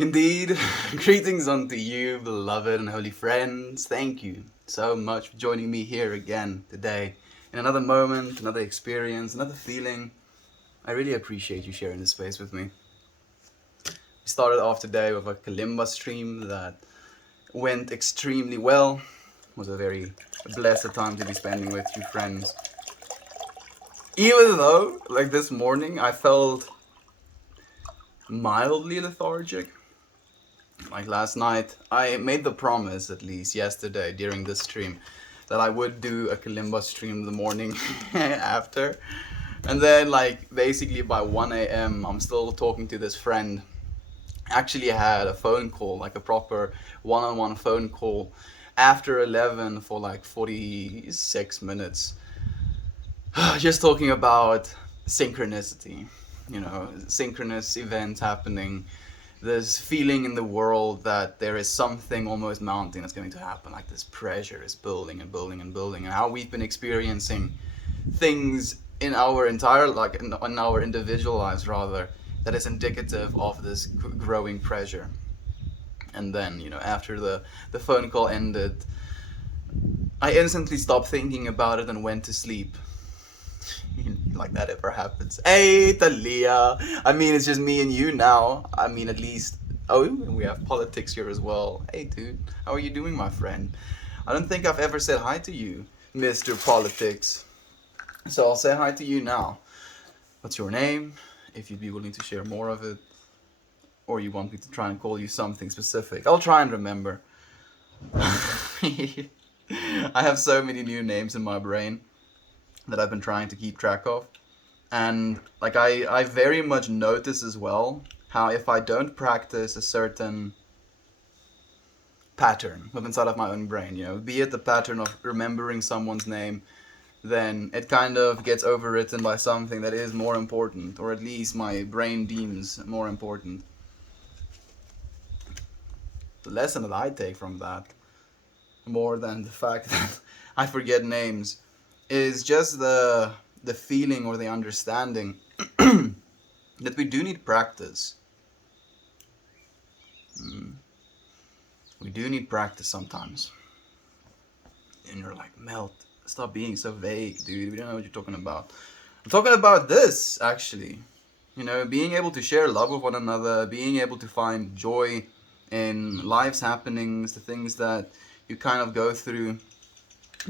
Indeed, greetings unto you, beloved and holy friends. Thank you so much for joining me here again today in another moment, another experience, another feeling. I really appreciate you sharing this space with me. We started off today with a kalimba stream that went extremely well. It was a very blessed time to be spending with you friends. Even though, like this morning, I felt mildly lethargic. Like last night, I made the promise, at least yesterday during this stream, that I would do a kalimba stream the morning after. And then, like, basically by 1 a.m., I'm still talking to this friend. Actually, had a phone call, like a proper one on one phone call after 11 for like 46 minutes. Just talking about synchronicity, synchronous events happening, this feeling in the world that there is something almost mounting that's going to happen, like this pressure is building and building and building, and how we've been experiencing things in our entire, like in our individual lives rather, that is indicative of this growing pressure. And then, after the phone call ended, I instantly stopped thinking about it and went to sleep. Like that ever happens. Hey, Talia. I mean, it's just me and you now. I mean, at least. Oh, and we have politics here as well. Hey, dude. How are you doing, my friend? I don't think I've ever said hi to you, Mr. Politics. So I'll say hi to you now. What's your name? If you'd be willing to share more of it. Or you want me to try and call you something specific. I'll try and remember. I have so many new names in my brain that I've been trying to keep track of. And like I very much notice as well how if I don't practice a certain pattern within inside of my own brain, be it the pattern of remembering someone's name, then it kind of gets overwritten by something that is more important, or at least my brain deems more important. The lesson that I take from that, more than the fact that I forget names, is just the feeling or the understanding that we do need practice. We do need practice sometimes. And you're like, Melt, stop being so vague, dude. We don't know what you're talking about. I'm talking about this, actually. Being able to share love with one another, being able to find joy in life's happenings, the things that you kind of go through,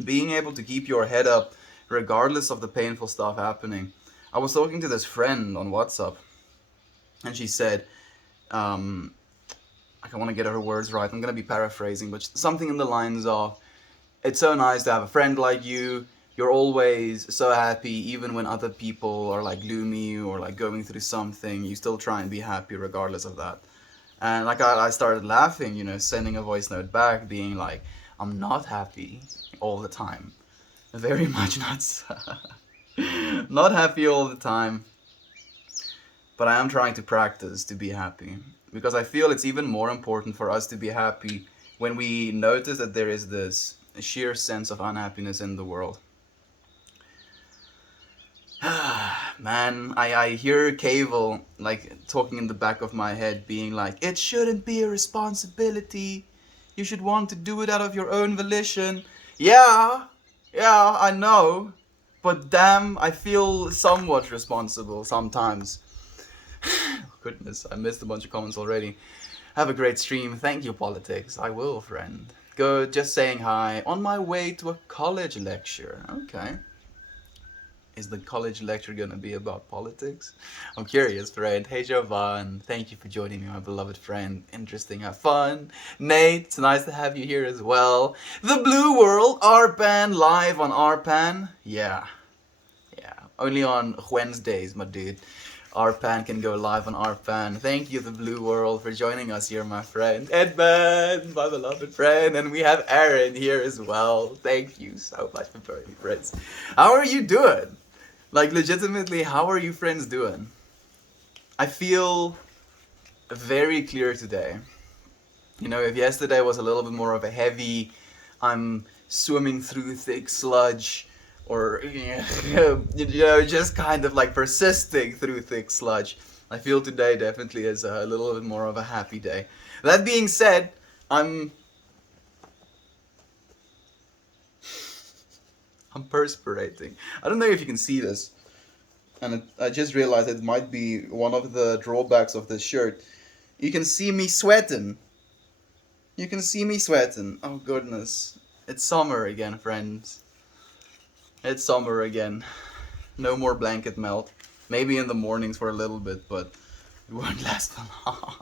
being able to keep your head up regardless of the painful stuff happening. I was talking to this friend on WhatsApp, and she said, I want to get her words right, I'm going to be paraphrasing, but something in the lines of, it's so nice to have a friend like you, you're always so happy, even when other people are like gloomy or like going through something, you still try and be happy regardless of that. And like I started laughing, sending a voice note back, being like, I'm not happy all the time. Very much not not happy all the time. But I am trying to practice to be happy. Because I feel it's even more important for us to be happy when we notice that there is this sheer sense of unhappiness in the world. Man, I hear Cable like talking in the back of my head, being like, it shouldn't be a responsibility. You should want to do it out of your own volition. Yeah, I know. But damn, I feel somewhat responsible sometimes. Goodness, I missed a bunch of comments already. Have a great stream. Thank you, Politics. I will, friend. Good, just saying hi. On my way to a college lecture. Okay. Is the college lecture gonna be about politics? I'm curious, friend. Hey, Jovan. Thank you for joining me, my beloved friend. Interesting, have fun. Nate, it's nice to have you here as well. The Blue World, RPAN, live on RPAN. Yeah. Only on Wednesdays, my dude. RPAN can go live on RPAN. Thank you, the Blue World, for joining us here, my friend. Edmund, my beloved friend. And we have Aaron here as well. Thank you so much for joining, friends. How are you doing? Like, legitimately, how are you friends doing? I feel very clear today. If yesterday was a little bit more of a heavy, I'm swimming through thick sludge, or just kind of like persisting through thick sludge, I feel today definitely is a little bit more of a happy day. That being said, I'm perspirating. I don't know if you can see this, and I just realized it might be one of the drawbacks of this shirt. You can see me sweating. You can see me sweating. Oh goodness. It's summer again, friends. It's summer again. No more blanket melt. Maybe in the mornings for a little bit, but it won't last for long.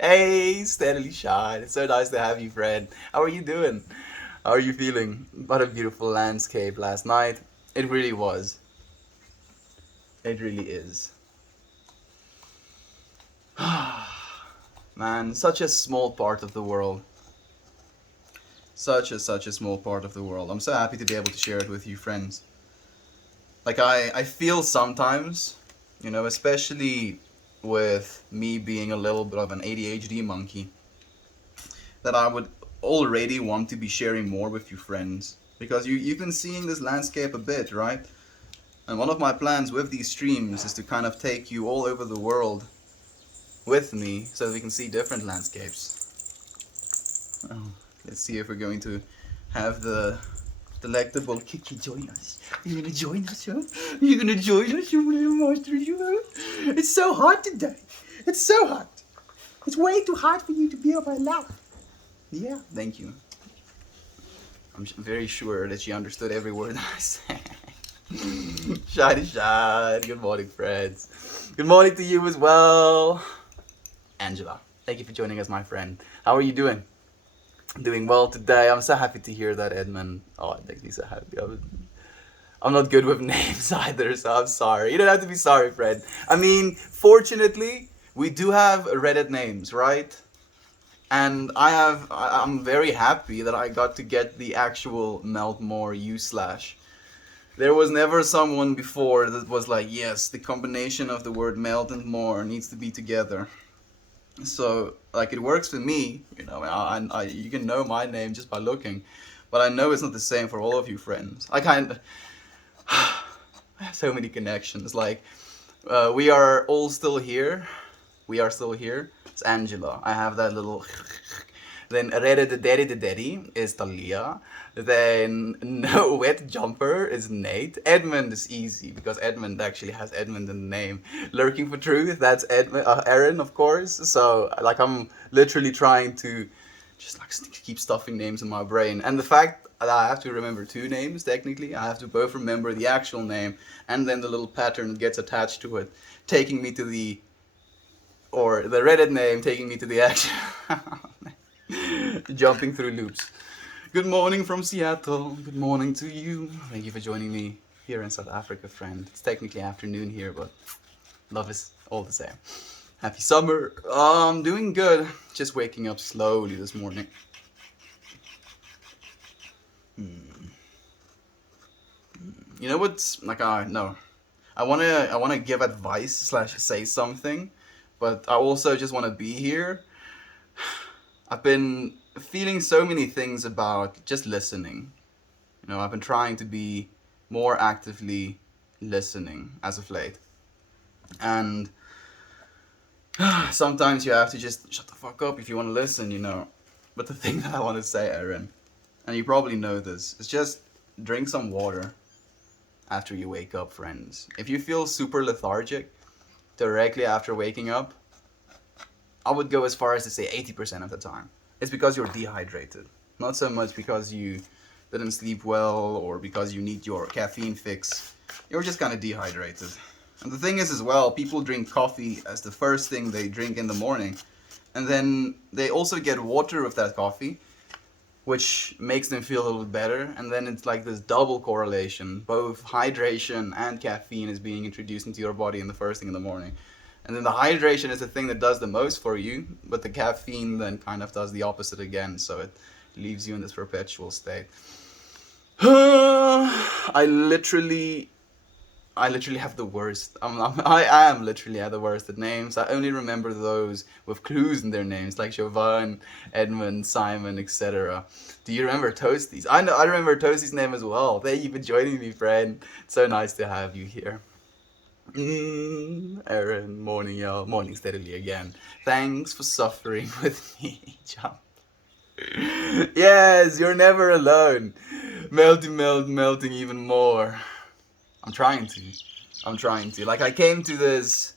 Hey, steadily shine. It's so nice to have you, friend. How are you doing? How are you feeling? What a beautiful landscape last night. It really was. It really is. Man, such a small part of the world. Such a small part of the world. I'm so happy to be able to share it with you, friends. Like, I feel sometimes, especially with me being a little bit of an ADHD monkey, that I would already want to be sharing more with you, friends. Because you've been seeing this landscape a bit, right? And one of my plans with these streams is to kind of take you all over the world with me so that we can see different landscapes. Oh, let's see if we're going to have the delectable Kiki join us. Are you gonna join us, huh? Are you gonna join us, you little monster, you? It's so hot today. It's so hot. It's way too hot for you to be on my lap. Yeah, thank you. I'm very sure that you understood every word that I said. Shiny shine. Good morning, friends. Good morning to you as well. Angela, thank you for joining us, my friend. How are you doing? Doing well today. I'm so happy to hear that, Edmund. Oh, it makes me so happy. I'm not good with names either, so I'm sorry. You don't have to be sorry, friend. I mean, fortunately, we do have Reddit names, right? And I'm very happy that I got to get the actual Meltmore U/. There was never someone before that was like, yes, the combination of the word melt and more needs to be together. So, like, it works for me, you can know my name just by looking, but I know it's not the same for all of you friends. I have so many connections. Like, we are all still here. We are still here. It's Angela. I have that little. Then Rede the Daddy is Talia. Then No Wet Jumper is Nate. Edmund is easy because Edmund actually has Edmund in the name. Lurking for Truth, that's Aaron, of course. So, like, I'm literally trying to just like keep stuffing names in my brain. And the fact that I have to remember two names, technically, I have to both remember the actual name and then the little pattern that gets attached to it, taking me to the Reddit name, taking me to the actual. Jumping through loops. Good morning from Seattle. Good morning to you. Thank you for joining me here in South Africa, friend. It's technically afternoon here, but love is all the same. Happy summer. I'm doing good. Just waking up slowly this morning. You know what's like? No, I wanna give advice / say something, but I also just wanna be here. I've been feeling so many things about just listening. I've been trying to be more actively listening as of late. And sometimes you have to just shut the fuck up if you want to listen, But the thing that I want to say, Aaron, and you probably know this, is just drink some water after you wake up, friends. If you feel super lethargic directly after waking up, I would go as far as to say 80% of the time. It's because you're dehydrated. Not so much because you didn't sleep well or because you need your caffeine fix. You're just kind of dehydrated. And the thing is as well, people drink coffee as the first thing they drink in the morning. And then they also get water with that coffee, which makes them feel a little better. And then it's like this double correlation. Both hydration and caffeine is being introduced into your body in the first thing in the morning. And then the hydration is the thing that does the most for you, but the caffeine then kind of does the opposite again, so it leaves you in this perpetual state. I literally have the worst. I am literally at the worst at names. I only remember those with clues in their names, like Chauvin, Edmund, Simon, etc. Do you remember Toasties? I remember Toastie's name as well. Thank you for joining me, friend. It's so nice to have you here. Aaron, morning, y'all. Morning steadily again. Thanks for suffering with me, Jump. Yes, you're never alone. Melting even more. I'm trying to. Like, I came to this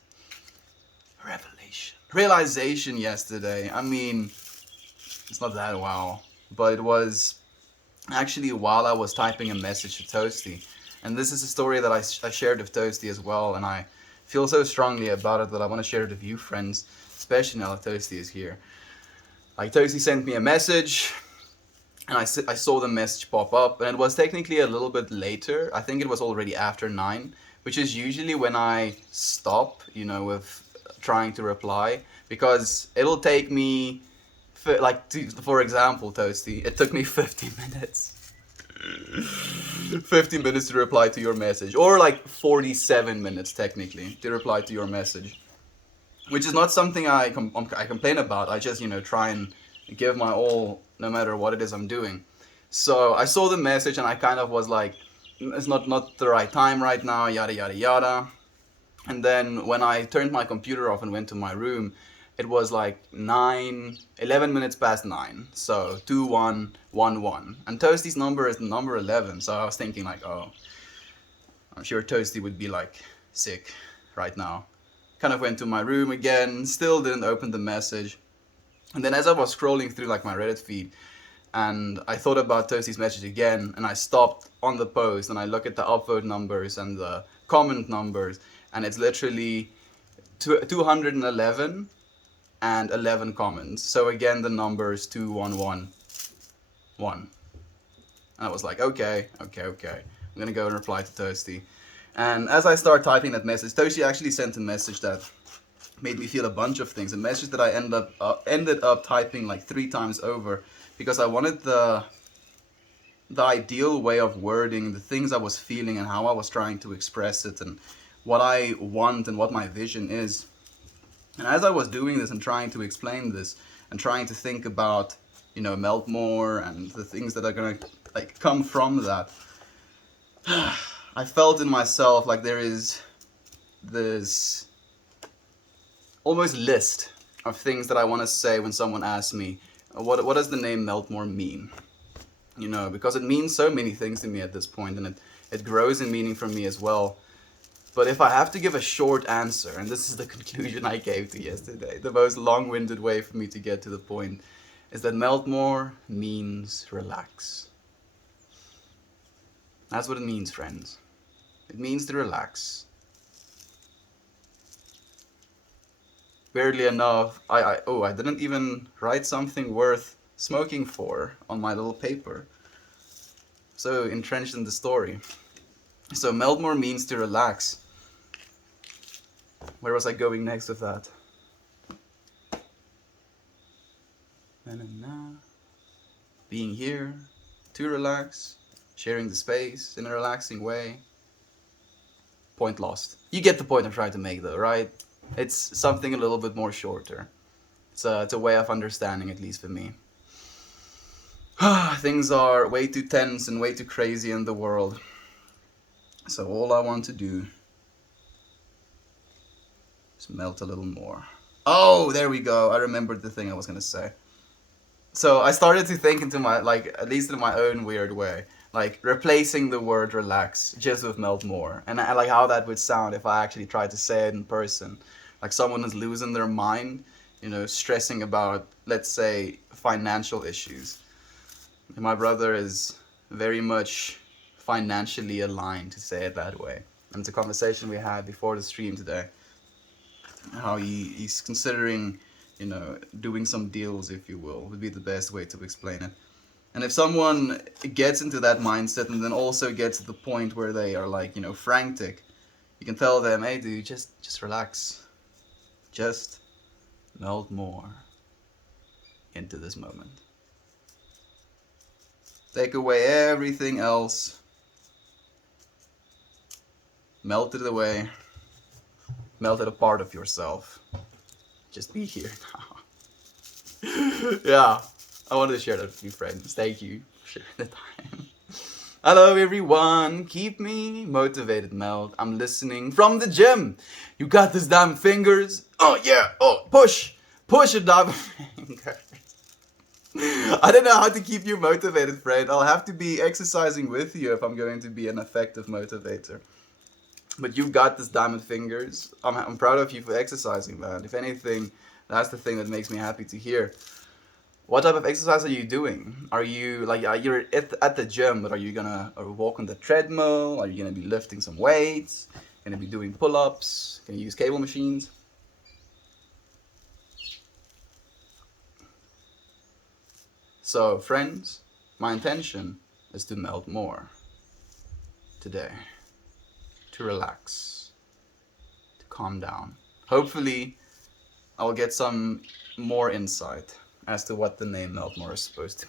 realization yesterday. I mean, it's not that wow, but it was actually while I was typing a message to Toasty. And this is a story that I shared with Toasty as well, and I feel so strongly about it that I want to share it with you, friends, especially now that Toasty is here. Like, Toasty sent me a message, and I saw the message pop up, and it was technically a little bit later. I think it was already after 9, which is usually when I stop, with trying to reply, because it'll take me, for example, Toasty, it took me 50 minutes. 50 minutes to reply to your message, or like 47 minutes technically to reply to your message, which is not something I complain about. I just try and give my all no matter what it is I'm doing. So I saw the message and I kind of was like, it's not the right time right now, yada yada yada. And then when I turned my computer off and went to my room, it was like 11 minutes past 9. So 2111. And Toasty's number is the number 11. So I was thinking like, oh, I'm sure Toasty would be like sick right now. Kind of went to my room again, still didn't open the message. And then as I was scrolling through like my Reddit feed, and I thought about Toasty's message again, and I stopped on the post and I look at the upvote numbers and the comment numbers, and it's literally 211 and 11 comments. So again, the number is 2111. And I was like, okay. I'm gonna go and reply to Toasty. And as I start typing that message, Toasty actually sent a message that made me feel a bunch of things. A message that I ended up typing like 3 times over, because I wanted the ideal way of wording the things I was feeling and how I was trying to express it and what I want and what my vision is. And as I was doing this and trying to explain this and trying to think about, melt more and the things that are gonna like come from that, I felt in myself like there is this almost list of things that I want to say when someone asks me, what does the name Meltmore mean? Because it means so many things to me at this point, and it grows in meaning for me as well. But if I have to give a short answer, and this is the conclusion I gave to yesterday, the most long-winded way for me to get to the point, is that Meltmore means relax. That's what it means, friends. It means to relax. Weirdly enough, I didn't even write something worth smoking for on my little paper. So entrenched in the story. So Meltmore means to relax. Where was I going next with that? Being here, to relax, sharing the space in a relaxing way. Point lost. You get the point I'm trying to make though, right? It's something a little bit more shorter. It's a way of understanding, at least for me. Things are way too tense and way too crazy in the world. So all I want to do is melt a little more. Oh, there we go. I remembered the thing I was going to say. So I started to think into my, at least in my own weird way, replacing the word relax just with melt more. And I like how that would sound if I actually tried to say it in person. Like someone is losing their mind, stressing about, let's say, financial issues. And my brother is very much financially aligned, to say it that way. And it's a conversation we had before the stream today. How he's considering, doing some deals, if you will, would be the best way to explain it. And if someone gets into that mindset and then also gets to the point where they are frantic, you can tell them, hey dude, just relax. Just melt more into this moment. Take away everything else. Melt it away. Melt it a part of yourself. Just be here now. Yeah, I wanted to share that with you, friends. Thank you for sharing the time. Hello everyone, keep me motivated, Mel. I'm listening from the gym. You got this, diamond fingers. Oh yeah, oh push it, diamond fingers. I don't know how to keep you motivated, friend. I'll have to be exercising with you if I'm going to be an effective motivator. But you've got this, diamond fingers. I'm proud of you for exercising, man. If anything, that's the thing that makes me happy to hear. What type of exercise are you doing? Are you like you're at the gym, but are you gonna walk on the treadmill? Are you gonna be lifting some weights? Gonna be doing pull-ups? Can you use cable machines? So, friends, my intention is to melt more today, to relax, to calm down. Hopefully, I'll get some more insight as to what the name Meltmore is supposed to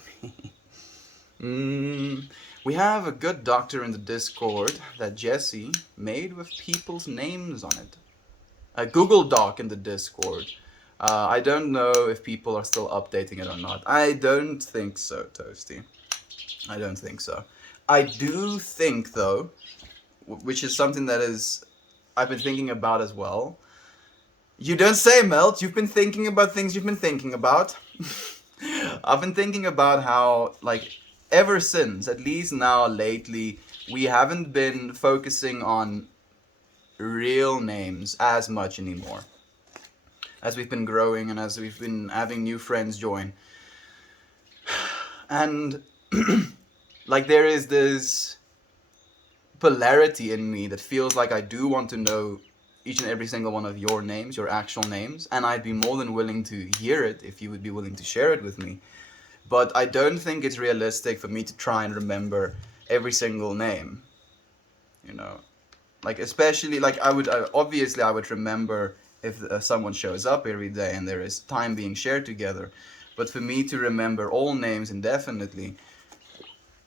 be. We have a good doctor in the Discord that Jesse made with people's names on it. A Google Doc in the Discord. I don't know if people are still updating it or not. I don't think so, Toasty. I don't think so. I do think, though, which is something that I've been thinking about as well. You don't say, Melt. You've been thinking about things you've been thinking about. I've been thinking about how, like, ever since, at least now lately, we haven't been focusing on real names as much anymore. As we've been growing and as we've been having new friends join. And, like, there is this polarity in me that feels like I do want to know each and every single one of your names, your actual names, and I'd be more than willing to hear it if you would be willing to share it with me. But I don't think it's realistic for me to try and remember every single name. You know, like especially like obviously I would remember if someone shows up every day and there is time being shared together. But for me to remember all names indefinitely,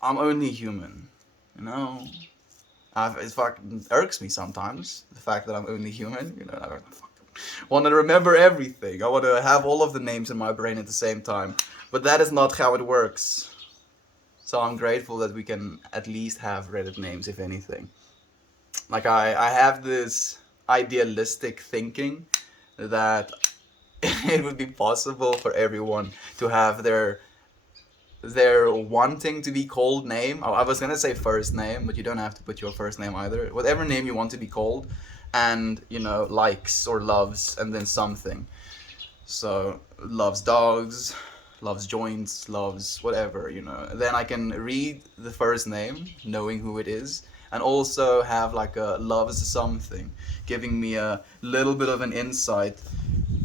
I'm only human. You know. It fucking irks me sometimes, the fact that I'm only human. You know, I don't want to remember everything. I want to have all of the names in my brain at the same time. But that is not how it works. So I'm grateful that we can at least have Reddit names, if anything. Like, I have this idealistic thinking that it would be possible for everyone to have their wanting to be called name. I was gonna say first name, but you don't have to put your first name either. Whatever name you want to be called, and you know, likes or loves, and then something. So loves dogs, loves joints, loves whatever, you know. Then I can read the first name, knowing who it is, and also have like a loves something, giving me a little bit of an insight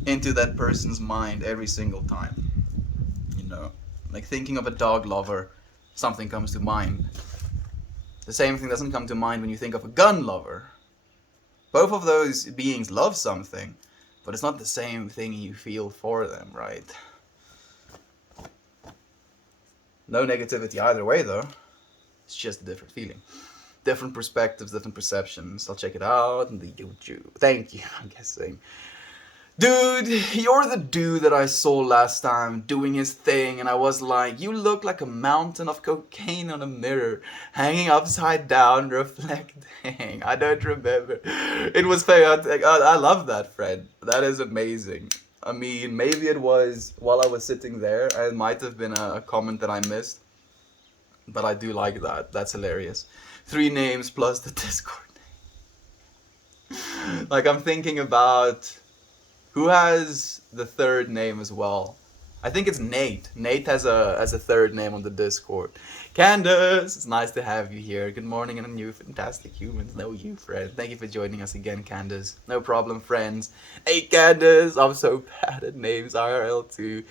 into that person's mind every single time. You know. Like thinking of a dog lover, something comes to mind. The same thing doesn't come to mind when you think of a gun lover. Both of those beings love something, but it's not the same thing you feel for them, right? No negativity either way, though. It's just a different feeling. Different perspectives, different perceptions. I'll check it out in the YouTube. Thank you, I'm guessing. Dude, you're the dude that I saw last time doing his thing, and I was like, you look like a mountain of cocaine on a mirror, hanging upside down, reflecting. I don't remember. It was fantastic. I love that, Fred. That is amazing. I mean, maybe it was while I was sitting there. It might have been a comment that I missed, but I do like that. That's hilarious. 3 names plus the Discord name. Like, I'm thinking about... who has the third name as well? I think it's Nate. Nate has a third name on the Discord. Candace, it's nice to have you here. Good morning and you fantastic humans. No, you, friend. Thank you for joining us again, Candace. No problem, friends. Hey, Candace, I'm so bad at names, IRL too.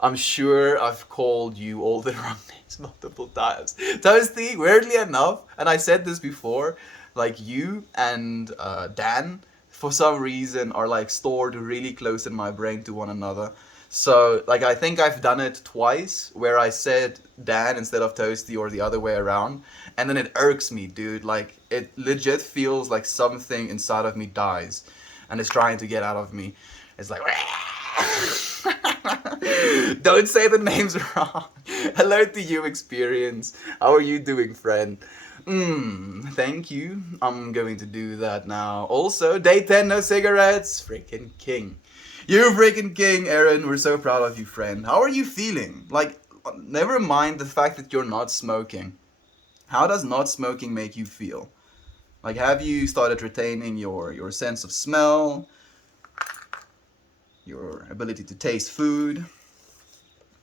I'm sure I've called you all the wrong names multiple times. Toasty, weirdly enough, and I said this before, like you and Dan, for some reason are like stored really close in my brain to one another. So like I think I've done it twice where I said Dan instead of Toasty or the other way around, and then it irks me, dude. Like it legit feels like something inside of me dies and it's trying to get out of me. It's like don't say the names wrong. Hello to you, Experience. How are you doing, friend? Thank you. I'm going to do that now. Also, day 10, no cigarettes. Freaking king. You freaking king, Aaron. We're so proud of you, friend. How are you feeling? Like, never mind the fact that you're not smoking. How does not smoking make you feel? Like, have you started retaining your sense of smell, your ability to taste food,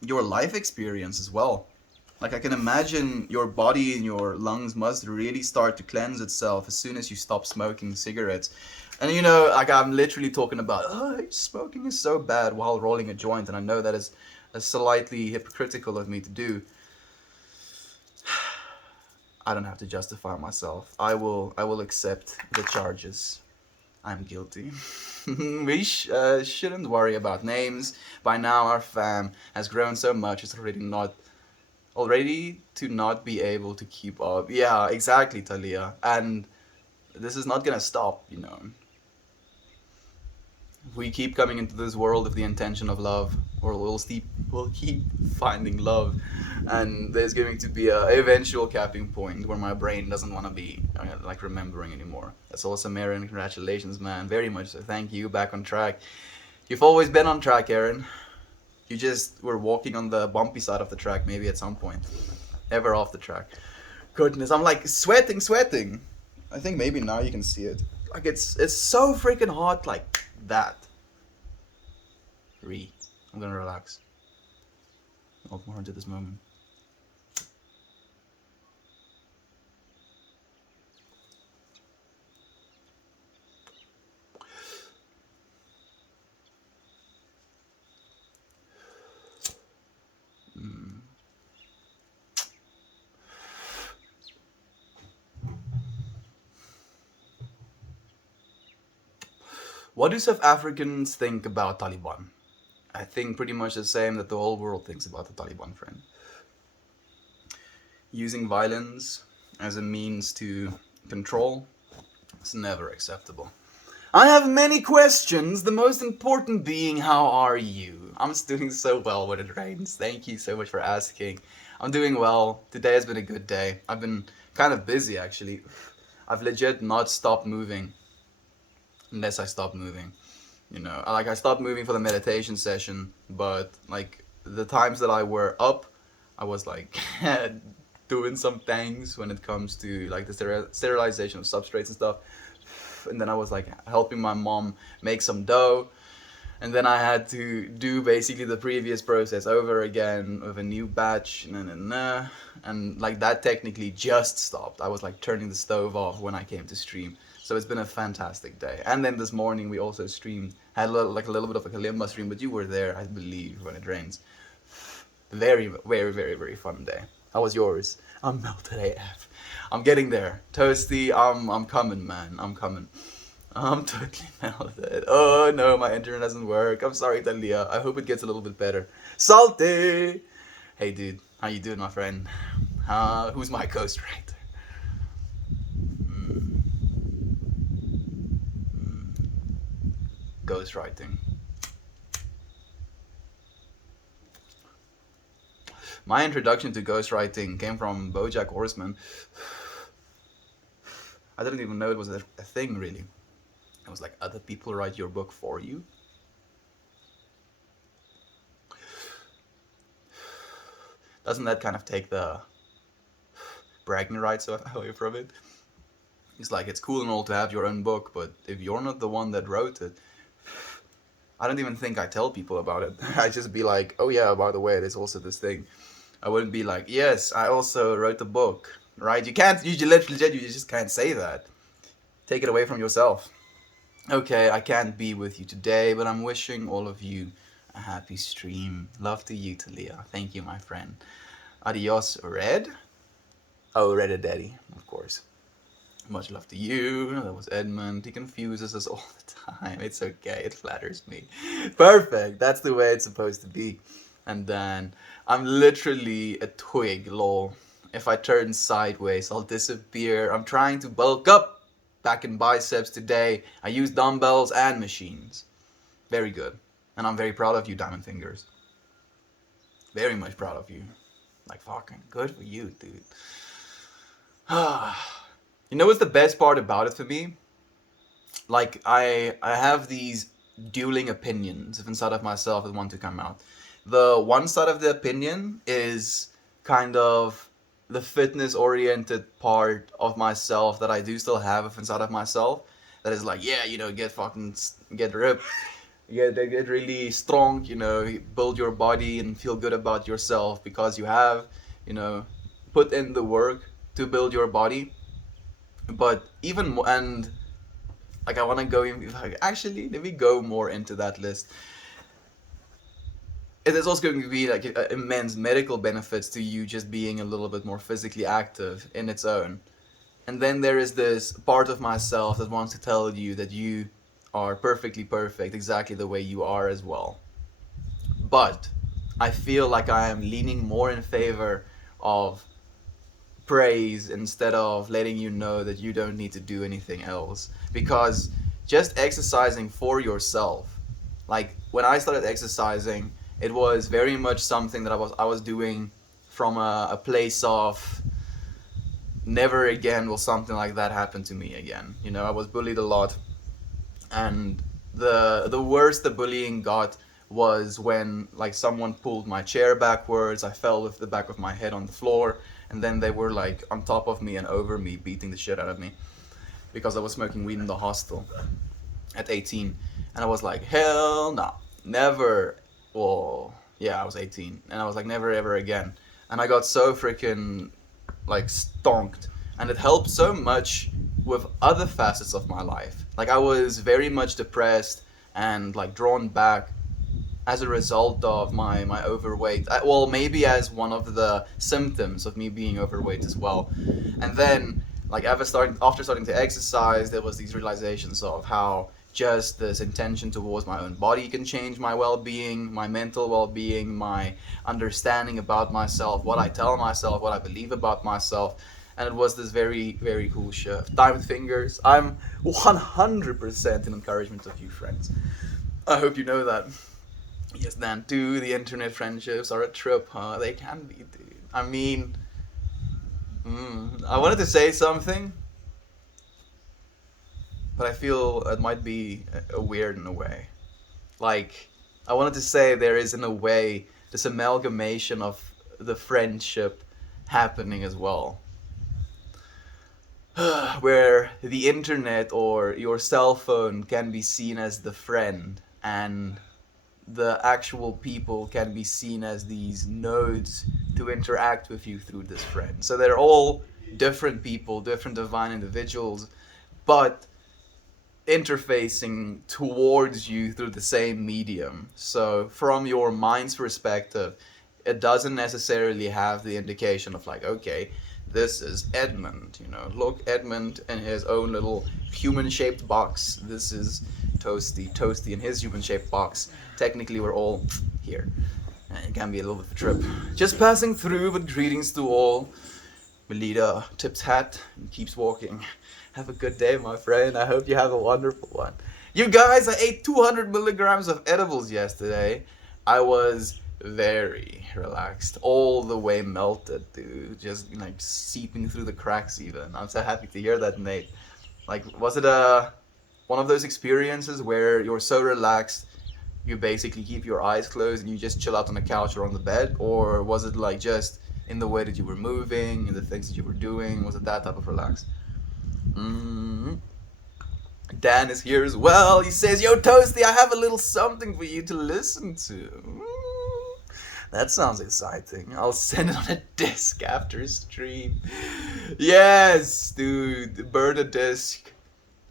your life experience as well? Like, I can imagine your body and your lungs must really start to cleanse itself as soon as you stop smoking cigarettes. And you know, like, I'm literally talking about, oh, smoking is so bad while rolling a joint, and I know that is slightly hypocritical of me to do. I don't have to justify myself. I will accept the charges. I'm guilty. We shouldn't worry about names. By now, our fam has grown so much; it's already to not be able to keep up. Yeah, exactly, Talia. And this is not gonna stop. You know, we keep coming into this world with the intention of love, or we'll keep finding love, and there's going to be a eventual capping point where my brain doesn't want to be like remembering anymore. That's awesome, Aaron. Congratulations, man. Very much so. Thank you. Back on track. You've always been on track, Aaron. You just were walking on the bumpy side of the track, maybe at some point. Ever off the track. Goodness, I'm like sweating. I think maybe now you can see it. Like it's so freaking hot, like that. I'm gonna relax. Not more into this moment. What do South Africans think about Taliban? I think pretty much the same that the whole world thinks about the Taliban, friend. Using violence as a means to control is never acceptable. I have many questions, the most important being, how are you? I'm doing so well when it rains. Thank you so much for asking. I'm doing well. Today has been a good day. I've been kind of busy, actually. I've legit not stopped moving. Unless I stop moving. You know, like, I stopped moving for the meditation session, but like the times that I were up, I was like doing some things when it comes to like the sterilization of substrates and stuff. And then I was like helping my mom make some dough, and then I had to do basically the previous process over again with a new batch, and like that technically just stopped. I was like turning the stove off when I came to stream. So it's been a fantastic day. And then this morning we also streamed, had a little bit of a kalimba stream, but you were there, I believe, when it rains. Very, very, very, very fun day. How was yours? I'm melted AF. I'm getting there. Toasty, I'm coming, man. I'm coming. I'm totally melted. Oh no, my internet doesn't work. I'm sorry, Talia. I hope it gets a little bit better. Salty! Hey dude, how you doing, my friend? Who's my ghostwriter? Ghostwriting. My introduction to ghostwriting came from BoJack Horseman. I didn't even know it was a thing, really. It was like, other people write your book for you. Doesn't that kind of take the bragging rights away from it? It's like, it's cool and all to have your own book, but if you're not the one that wrote it, I don't even think I tell people about it. I just be like, oh yeah, by the way, there's also this thing. I wouldn't be like, yes, I also wrote the book, right? You can't, you just can't say that. Take it away from yourself. Okay, I can't be with you today, but I'm wishing all of you a happy stream. Love to you, Talia. Thank you, my friend. Adios, Red. Oh, Red Daddy, of course. Much love to you. That was Edmund. He confuses us all the time. It's okay. It flatters me. Perfect. That's the way it's supposed to be. And then I'm literally a twig, lol. If I turn sideways, I'll disappear. I'm trying to bulk up. Back in biceps today. I use dumbbells and machines. Very good. And I'm very proud of you, Diamond Fingers. Very much proud of you. Like, fucking good for you, dude. You know what's the best part about it for me? Like, I have these dueling opinions inside of myself that want to come out. The one side of the opinion is kind of the fitness oriented part of myself that I do still have inside of myself. That is like, yeah, get fucking, get ripped, get really strong, build your body and feel good about yourself because you have, you know, put in the work to build your body. But even more, and like I want to go in, like, actually, let me go more into that list. It is also going to be like immense medical benefits to you just being a little bit more physically active in its own. And then there is this part of myself that wants to tell you that you are perfectly perfect, exactly the way you are as well. But I feel like I am leaning more in favor of praise instead of letting you know that you don't need to do anything else. Because just exercising for yourself, like when I started exercising, it was very much something that I was doing from a place of never again will something like that happen to me again. I was bullied a lot, and the worst the bullying got was when like someone pulled my chair backwards. I fell with the back of my head on the floor, and then they were like on top of me and over me, beating the shit out of me because I was smoking weed in the hostel at 18. And I was like, hell no, never. Well, yeah, I was 18, and I was like, never ever again. And I got so freaking like stonked, and it helped so much with other facets of my life. Like I was very much depressed and like drawn back as a result of my overweight. Well, maybe as one of the symptoms of me being overweight as well. And then, like after starting to exercise, there was these realizations of how just this intention towards my own body can change my well-being, my mental well-being, my understanding about myself, what I tell myself, what I believe about myself. And it was this very, very cool shift. Time with fingers. I'm 100% in encouragement of you, friends. I hope you know that. Yes, Dan, too, the internet friendships are a trip, huh? They can be, dude. I mean, I wanted to say something, but I feel it might be weird in a way. Like, I wanted to say there is, in a way, this amalgamation of the friendship happening as well. Where the internet or your cell phone can be seen as the friend, and the actual people can be seen as these nodes to interact with you through this friend. So they're all different people, different divine individuals, but interfacing towards you through the same medium. So from your mind's perspective, it doesn't necessarily have the indication of like, okay, this is Edmund, look, Edmund in his own little human-shaped box. This is Toasty in his human-shaped box. Technically, we're all here. It can be a little bit of a trip. Just passing through, but greetings to all. Melita tips hat and keeps walking. Have a good day, my friend. I hope you have a wonderful one. You guys, I ate 200 milligrams of edibles yesterday. I was very relaxed, all the way melted, dude. Just like seeping through the cracks even. I'm so happy to hear that, Nate. Like, was it one of those experiences where you're so relaxed you basically keep your eyes closed and you just chill out on the couch or on the bed? Or was it like just in the way that you were moving and the things that you were doing? Was it that type of relax? Mm-hmm. Dan is here as well. He says, yo, Toasty, I have a little something for you to listen to. That sounds exciting. I'll send it on a disc after stream. Yes, dude. Burn a disc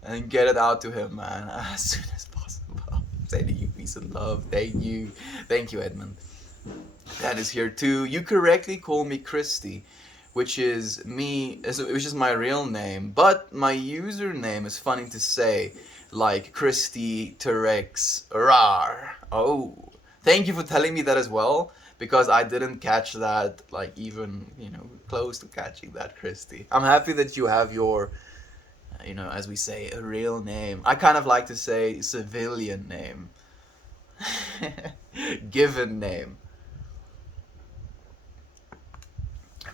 and get it out to him, man, as soon as possible. Sending you peace and love. Thank you. Thank you, Edmund. That is here too. You correctly call me Christy, which is my real name, but my username is funny to say, like Christy Terex Rar. Oh, thank you for telling me that as well, because I didn't catch that, like even, close to catching that, Christy. I'm happy that you have your, as we say, a real name. I kind of like to say civilian name. Given name.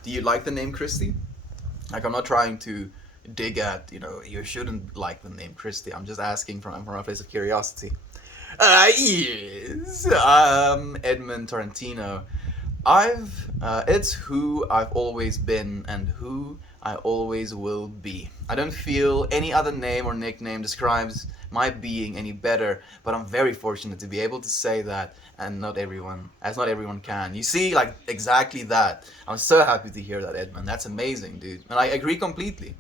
Do you like the name Christy? Like, I'm not trying to dig at, you shouldn't like the name Christy. I'm just asking from a place of curiosity. Yes. Edmund Tarantino. It's who I've always been and who I always will be. I don't feel any other name or nickname describes my being any better, but I'm very fortunate to be able to say that, and not everyone can. You see, like, exactly that. I'm so happy to hear that, Edmund. That's amazing, dude. And I agree completely.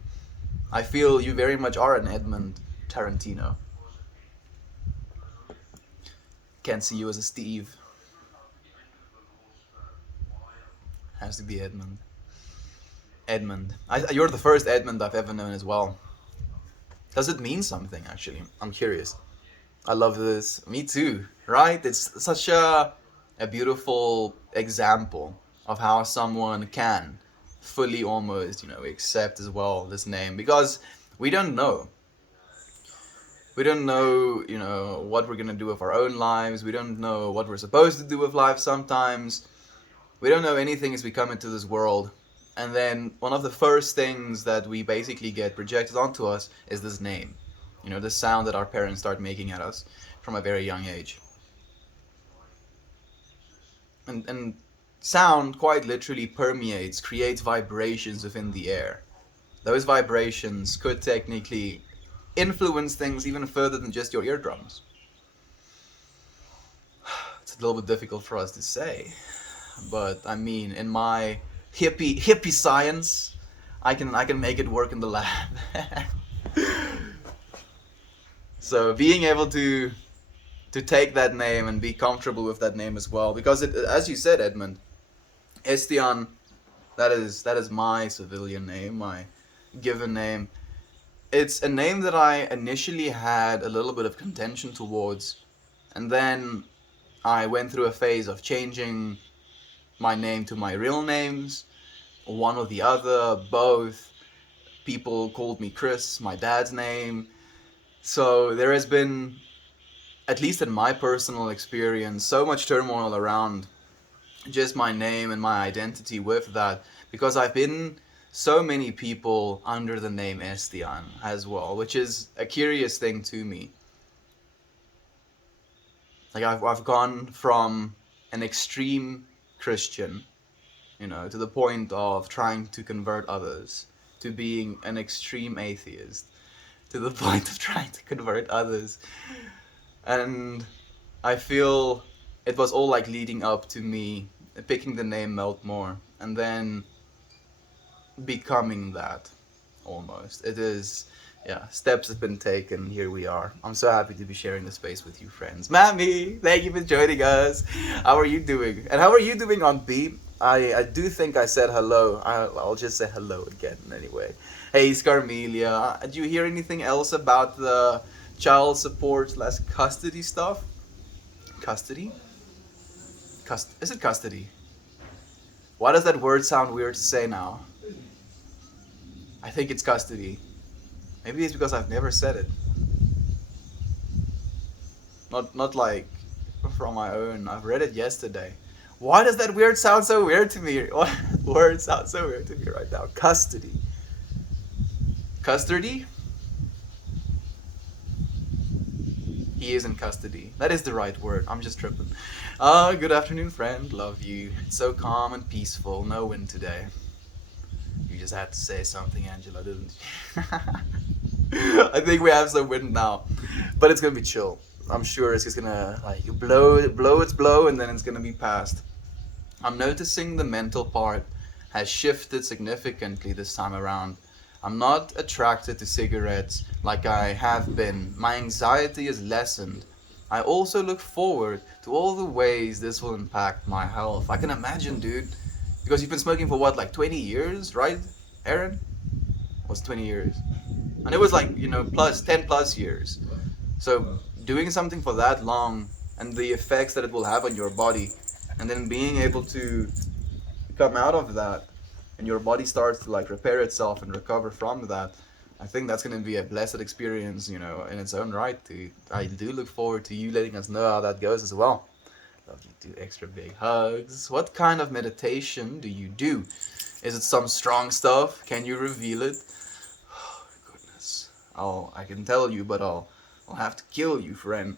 I feel you very much are an Edmund Tarantino. Can't see you as a Steve. Has to be Edmund. Edmund. You're the first Edmund I've ever known as well. Does it mean something, actually? I'm curious. I love this. Me too, right? It's such a beautiful example of how someone can fully almost, accept as well this name. Because we don't know. We don't know, what we're going to do with our own lives. We don't know what we're supposed to do with life sometimes. We don't know anything as we come into this world. And then one of the first things that we basically get projected onto us is this name. The sound that our parents start making at us from a very young age. And sound quite literally permeates, creates vibrations within the air. Those vibrations could technically influence things even further than just your eardrums. It's a little bit difficult for us to say, but I mean, in my hippie science, I can make it work in the lab. So being able to take that name and be comfortable with that name as well, because as you said, Edmund, Estian, that is my civilian name, my given name. It's a name that I initially had a little bit of contention towards, and then I went through a phase of changing my name to my real names, one or the other, both. People called me Chris, my dad's name. So there has been, at least in my personal experience, so much turmoil around just my name and my identity with that, because I've been so many people under the name Estian as well, which is a curious thing to me. Like, I've gone from an extreme Christian, to the point of trying to convert others, to being an extreme atheist, to the point of trying to convert others. And I feel it was all like leading up to me picking the name Meltmore and then becoming that, almost. It is, yeah, steps have been taken. Here we are. I'm so happy to be sharing the space with you, friends. Mammy, thank you for joining us. How are you doing? And how are you doing on B? I do think I said hello. I'll just say hello again anyway. Hey, Scarmelia, did you hear anything else about the child support / custody stuff? Custody? Is it custody? Why does that word sound weird to say now? I think it's custody. Maybe it's because I've never said it. Not like from my own. I've read it yesterday. Why does that word sound so weird to me? What word sounds so weird to me right now? Custody. Custody? He is in custody. That is the right word. I'm just tripping. Good afternoon, friend. Love you. It's so calm and peaceful. No wind today. You just had to say something, Angela, didn't you? I think we have some wind now. But it's gonna be chill. I'm sure it's just gonna blow its blow and then it's gonna be past. I'm noticing the mental part has shifted significantly this time around. I'm not attracted to cigarettes like I have been. My anxiety is lessened. I also look forward to all the ways this will impact my health. I can imagine, dude. Because you've been smoking for what, like 20 years, right, Aaron? What's 20 years? And it was like, 10 plus years. So doing something for that long and the effects that it will have on your body, and then being able to come out of that and your body starts to repair itself and recover from that, I think that's going to be a blessed experience, in its own right, dude. I do look forward to you letting us know how that goes as well. Love you too. Extra big hugs. What kind of meditation do you do? Is it some strong stuff? Can you reveal it? Oh, goodness. I can tell you, but I'll have to kill you, friend.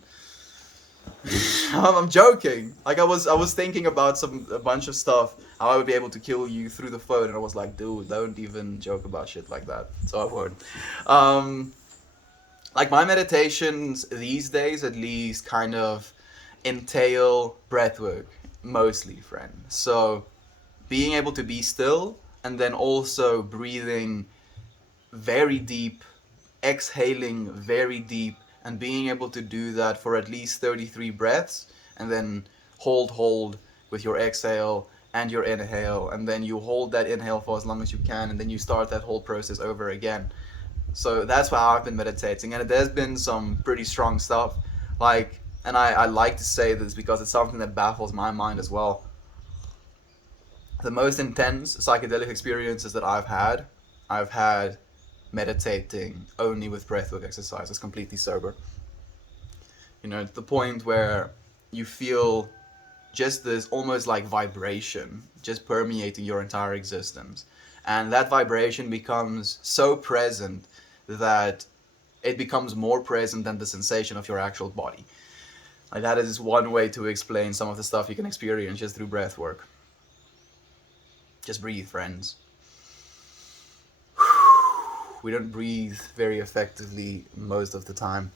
I'm joking. Like I was thinking about a bunch of stuff. How I would be able to kill you through the phone, and I was like, dude, don't even joke about shit like that. So I won't. Um, like my meditations these days, at least, kind of entail breathwork mostly, friend. So being able to be still and then also breathing very deep, exhaling very deep, and being able to do that for at least 33 breaths, and then hold with your exhale and your inhale, and then you hold that inhale for as long as you can, and then you start that whole process over again. So that's how I've been meditating, and there's been some pretty strong stuff. Like, and I like to say this because it's something that baffles my mind as well. The most intense psychedelic experiences that I've had meditating only with breathwork exercises, completely sober. You know, to the point where you feel just this almost like vibration just permeating your entire existence. And that vibration becomes so present that it becomes more present than the sensation of your actual body. Like that is one way to explain some of the stuff you can experience just through breath work. Just breathe, friends. We don't breathe very effectively most of the time.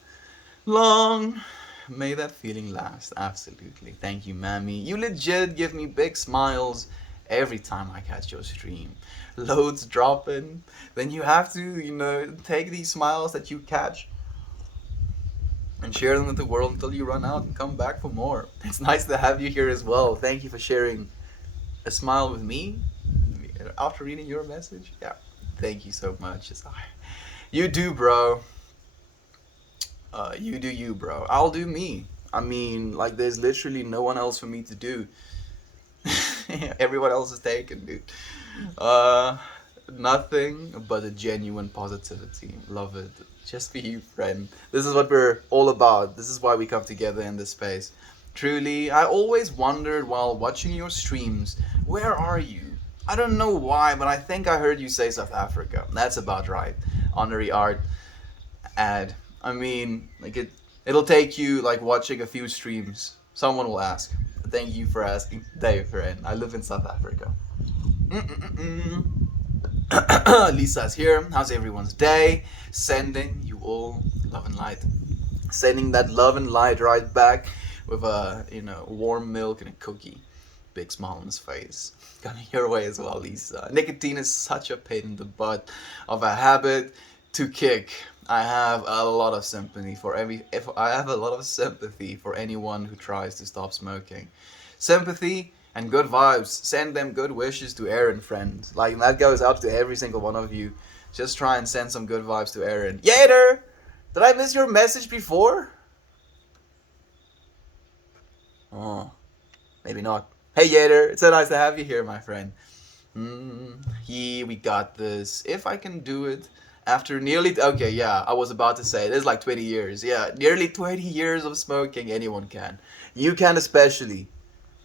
Long may that feeling last. Absolutely. Thank you, Mammy. You legit give me big smiles every time I catch your stream. Loads dropping. Then you have to, take these smiles that you catch and share them with the world until you run out and come back for more. It's nice to have you here as well. Thank you for sharing a smile with me after reading your message. Yeah. Thank you so much. You do, bro. You do you, bro. I'll do me. I mean, like, there's literally no one else for me to do. Everyone else is taken, dude. Nothing but a genuine positivity. Love it. Just for you, friend. This is what we're all about. This is why we come together in this space. Truly, I always wondered while watching your streams, where are you? I don't know why, but I think I heard you say South Africa. That's about right. Honorary art ad. I mean, like it'll take you like watching a few streams. Someone will ask. Thank you for asking, Dave, friend. I live in South Africa. Lisa's here. How's everyone's day? Sending you all love and light. Sending that love and light right back with a warm milk and a cookie. Big smile on his face. Coming your way as well, Lisa. Nicotine is such a pain in the butt of a habit to kick. I have a lot of sympathy for anyone who tries to stop smoking. Sympathy and good vibes. Send them good wishes to Aaron, friends. Like, that goes out to every single one of you. Just try and send some good vibes to Aaron. Yater! Did I miss your message before? Oh, maybe not. Hey Yater, it's so nice to have you here, my friend. We got this. If I can do it after okay, yeah, I was about to say, this is like 20 years. Yeah, nearly 20 years of smoking, anyone can. You can especially.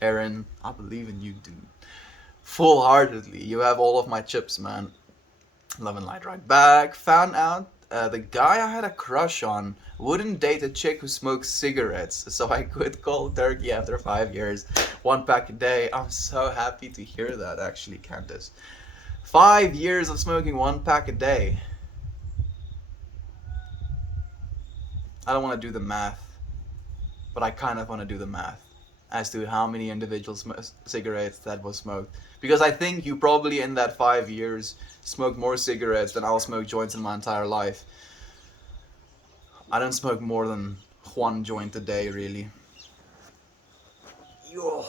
Aaron, I believe in you, dude. Full-heartedly. You have all of my chips, man. Love and light right back. Found out the guy I had a crush on wouldn't date a chick who smokes cigarettes, so I quit cold turkey after 5 years. 1 pack a day. I'm so happy to hear that, actually, Candace. 5 years of smoking 1 pack a day. I don't want to do the math, but I kind of want to do the math as to how many individual cigarettes that was smoked. Because I think you probably in that 5 years smoked more cigarettes than I'll smoke joints in my entire life. I don't smoke more than 1 joint a day, really. Yo.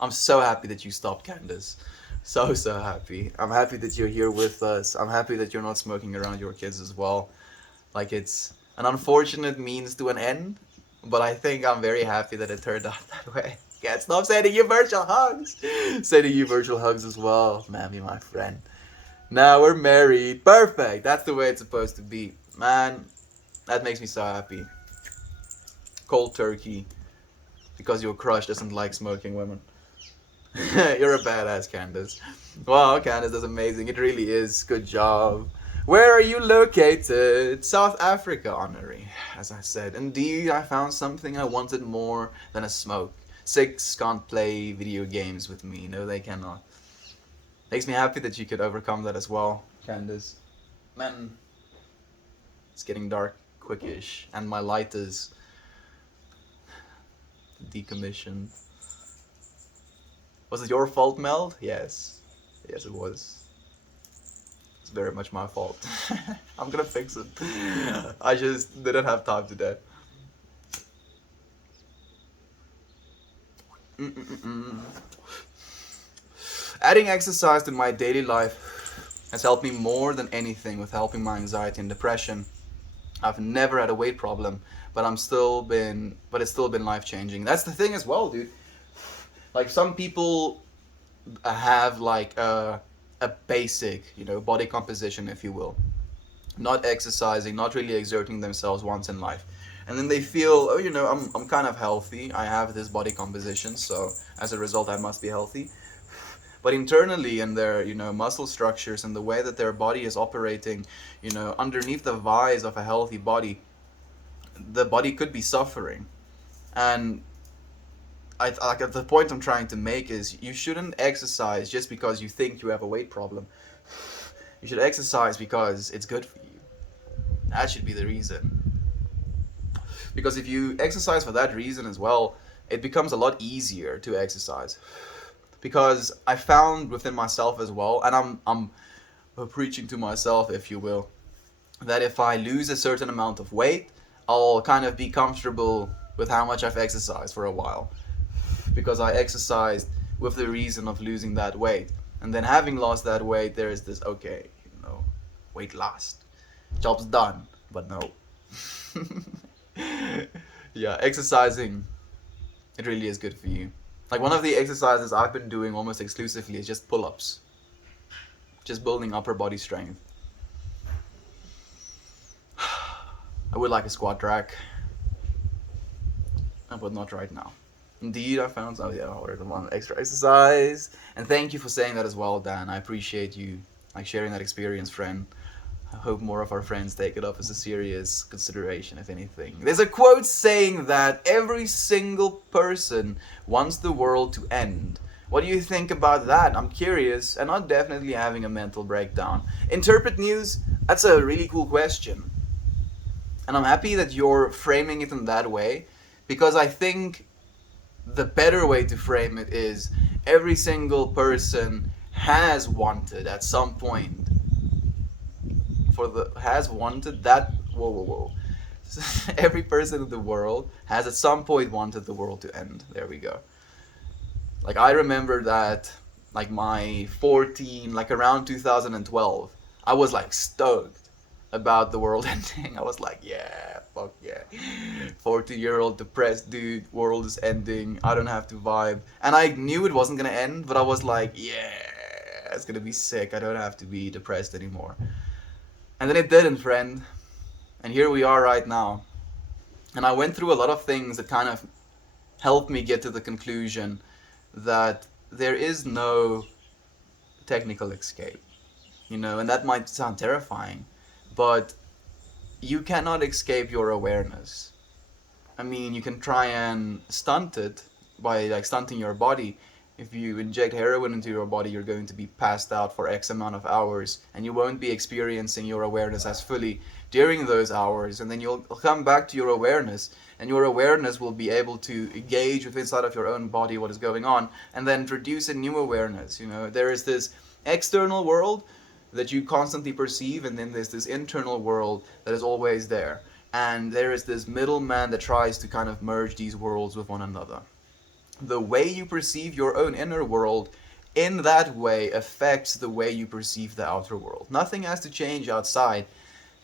I'm so happy that you stopped, Candace. So happy. I'm happy that you're here with us. I'm happy that you're not smoking around your kids as well. Like, it's an unfortunate means to an end, but I think I'm very happy that it turned out that way. Can't stop sending you virtual hugs. Sending you virtual hugs as well, Mammy, my friend. Now we're married. Perfect. That's the way it's supposed to be. Man, that makes me so happy. Cold turkey. Because your crush doesn't like smoking women. You're a badass, Candace. Wow, Candace, that's amazing. It really is. Good job. Where are you located? South Africa, Honorary. As I said, indeed, I found something I wanted more than a smoke. Six can't play video games with me. No, they cannot. Makes me happy that you could overcome that as well, Candace. Man, it's getting dark quickish, and my light is decommissioned. Was it your fault, Mel? Yes. Yes, it was. It's very much my fault. I'm gonna fix it. I just didn't have time today. Mm-mm-mm. Adding exercise to my daily life has helped me more than anything with helping my anxiety and depression. I've never had a weight problem, but it's still been life changing. That's the thing as well, dude. Like some people have like a basic, body composition, if you will, not exercising, not really exerting themselves once in life, and then they feel, oh, I'm kind of healthy. I have this body composition, so as a result, I must be healthy. But internally, in their muscle structures and the way that their body is operating, underneath the vise of a healthy body, the body could be suffering. And like the point I'm trying to make is you shouldn't exercise just because you think you have a weight problem. You should exercise because it's good for you. That should be the reason. Because if you exercise for that reason as well, it becomes a lot easier to exercise. Because I found within myself as well, and I'm preaching to myself, if you will, that if I lose a certain amount of weight, I'll kind of be comfortable with how much I've exercised for a while. Because I exercised with the reason of losing that weight. And then having lost that weight, there is this, okay, weight lost. Job's done. But no. Yeah, exercising, it really is good for you. Like one of the exercises I've been doing almost exclusively is just pull-ups. Just building upper body strength. I would like a squat rack, but not right now. Indeed, I found some. Yeah, I ordered one extra exercise, and thank you for saying that as well, Dan. I appreciate you sharing that experience, friend. I hope more of our friends take it up as a serious consideration, if anything. There's a quote saying that every single person wants the world to end. What do you think about that? I'm curious, and not definitely having a mental breakdown. Interpret news, that's a really cool question. And I'm happy that you're framing it in that way, because I think the better way to frame it is every single person has wanted at some point has wanted that whoa. Every person in the world has at some point wanted the world to end. There we go. Like I remember that like my 14 like around 2012 I was like stoked about the world ending. I was like, yeah, fuck yeah. 14-year-old depressed dude, world is ending, I don't have to vibe. And I knew it wasn't gonna end, but I was like, yeah, it's gonna be sick. I don't have to be depressed anymore. And then it didn't, friend. And here we are right now. And I went through a lot of things that kind of helped me get to the conclusion that there is no technical escape. And that might sound terrifying, but you cannot escape your awareness. I mean, you can try and stunt it by like stunting your body. If you inject heroin into your body, you're going to be passed out for X amount of hours, and you won't be experiencing your awareness as fully during those hours. And then you'll come back to your awareness, and your awareness will be able to engage with inside of your own body what is going on, and then produce a new awareness. There is this external world that you constantly perceive, and then there's this internal world that is always there. And there is this middleman that tries to kind of merge these worlds with one another. The way you perceive your own inner world in that way affects the way you perceive the outer world. Nothing has to change outside.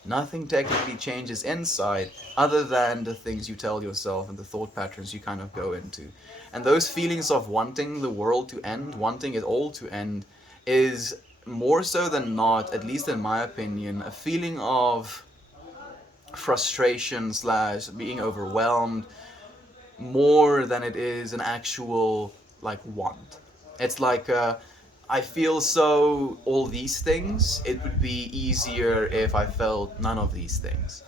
Nothing technically changes inside other than the things you tell yourself and the thought patterns you kind of go into. And those feelings of wanting the world to end, wanting it all to end, is more so than not, at least in my opinion, a feeling of frustration / being overwhelmed more than it is an actual like want. It's like I feel so all these things. It would be easier if I felt none of these things,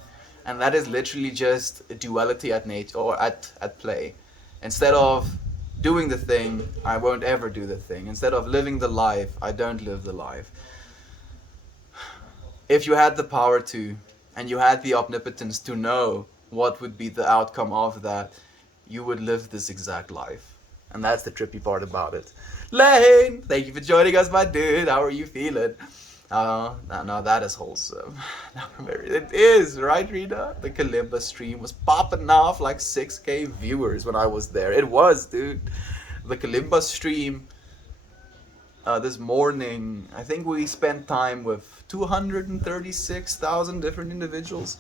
and that is literally just a duality at nature or at play. Instead of doing the thing, I won't ever do the thing. Instead of living the life, I don't live the life. If you had the power to, and you had the omnipotence to know what would be the outcome of that, you would live this exact life. And that's the trippy part about it. Lane, thank you for joining us, my dude. How are you feeling? No, that is wholesome. It is, right, Rita? The Kalimba stream was popping off like 6K viewers when I was there. It was, dude. The Kalimba stream this morning, I think we spent time with 236,000 different individuals.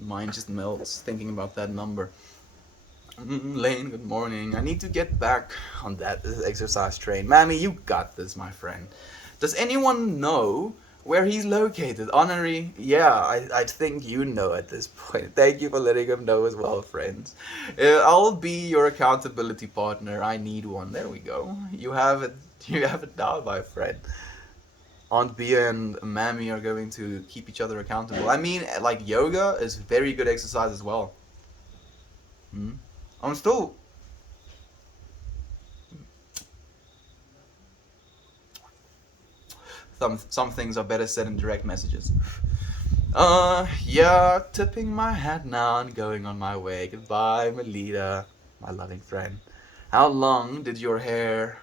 Mine just melts thinking about that number. Lane, good morning. I need to get back on that exercise train. Mammy, you got this, my friend. Does anyone know where he's located? Honorary? Yeah, I think you know at this point. Thank you for letting him know as well, friends. I'll be your accountability partner. I need one. There we go. You have it. You have it down, my friend. Aunt Bia and Mammy are going to keep each other accountable. I mean, like, yoga is very good exercise as well. I'm still... Some things are better said in direct messages. Yeah, tipping my hat now and going on my way. Goodbye, Melita, my loving friend. How long did your hair...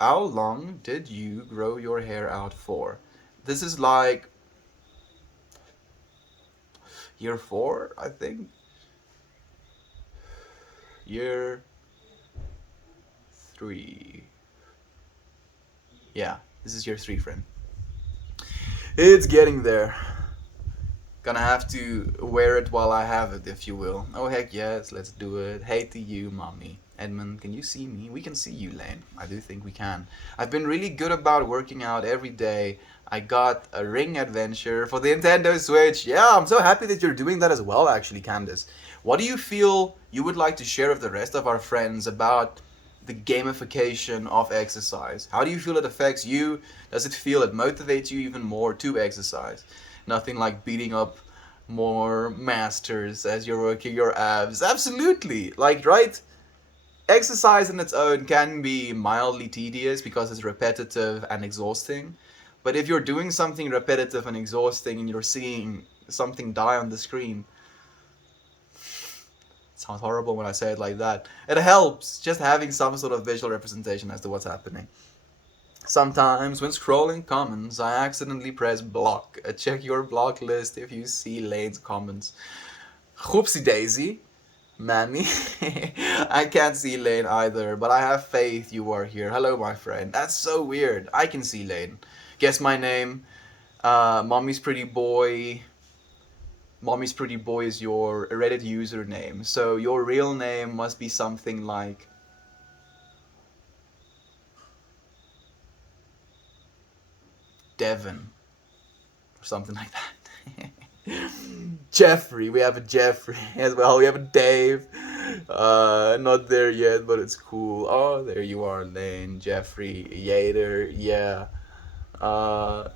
how long did you grow your hair out for? This is like... year 4, I think. Year 3. Yeah, this is year 3, friend. It's getting there. Gonna have to wear it while I have it, if you will. Oh heck yes, let's do it. Hey to you, mommy. Edmund, can you see me? We can see you, Lane. I do think we can. I've been really good about working out every day. I got a ring adventure for the Nintendo Switch. Yeah, I'm so happy that you're doing that as well, actually, Candace. What do you feel you would like to share with the rest of our friends about the gamification of exercise? How do you feel it affects you? Does it feel it motivates you even more to exercise? Nothing like beating up more masters as you're working your abs. Absolutely. Like, right? Exercise in its own can be mildly tedious because it's repetitive and exhausting. But if you're doing something repetitive and exhausting and you're seeing something die on the screen, it sounds horrible when I say it like that. It helps just having some sort of visual representation as to what's happening. Sometimes when scrolling comments, I accidentally press block. Check your block list if you see Lane's comments. Whoopsie daisy. Mammy. I can't see Lane either, but I have faith you are here. Hello, my friend. That's so weird. I can see Lane. Guess my name. Mommy's Pretty Boy. Mommy's Pretty Boy is your Reddit username. So your real name must be something like... Devon. Or something like that. Jeffrey, we have a Jeffrey as well. We have a Dave. Not there yet, but it's cool. Oh, there you are, Lane. Jeffrey Yater. Yeah. Oh,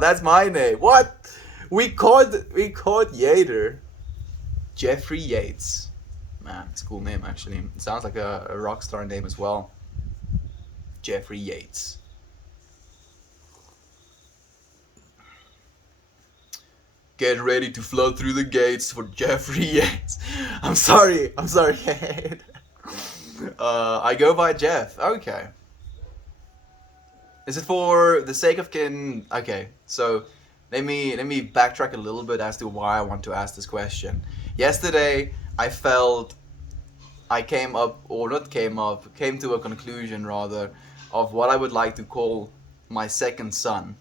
that's my name. What? We called Yater. Jeffrey Yates. Man, it's a cool name actually. It sounds like a rock star name as well. Jeffrey Yates. Get ready to float through the gates for Jeffrey Yates. I'm sorry. I go by Jeff. Okay. Is it for the sake of kin? Okay, so let me backtrack a little bit as to why I want to ask this question. Yesterday, I felt I came to a conclusion rather of what I would like to call my second son.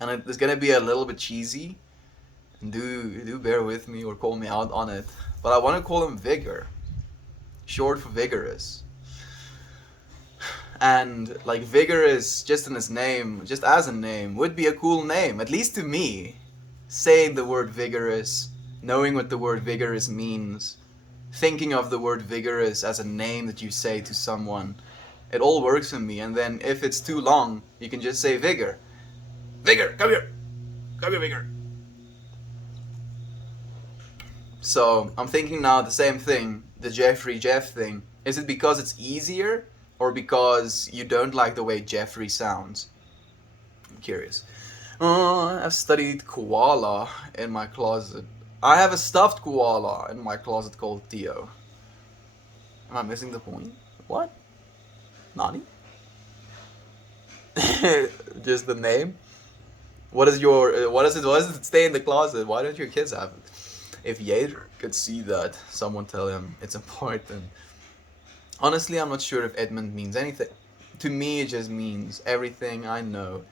And it's gonna be a little bit cheesy, and do bear with me or call me out on it. But I want to call him Vigor, short for vigorous. And like vigorous, just in his name, just as a name, would be a cool name, at least to me. Saying the word vigorous, knowing what the word vigorous means, thinking of the word vigorous as a name that you say to someone, it all works for me. And then if it's too long, you can just say Vigor. Vigor, come here. Come here, Vigor. So I'm thinking now the same thing, the Jeffrey Jeff thing. Is it because it's easier or because you don't like the way Jeffrey sounds? I'm curious. I've studied koala in my closet. I have a stuffed koala in my closet called Theo. Am I missing the point? What? Nani? Just the name? What does it stay in the closet? Why don't your kids have it? If Yater could see that, someone tell him it's important. Honestly, I'm not sure if Edmund means anything. To me, it just means everything I know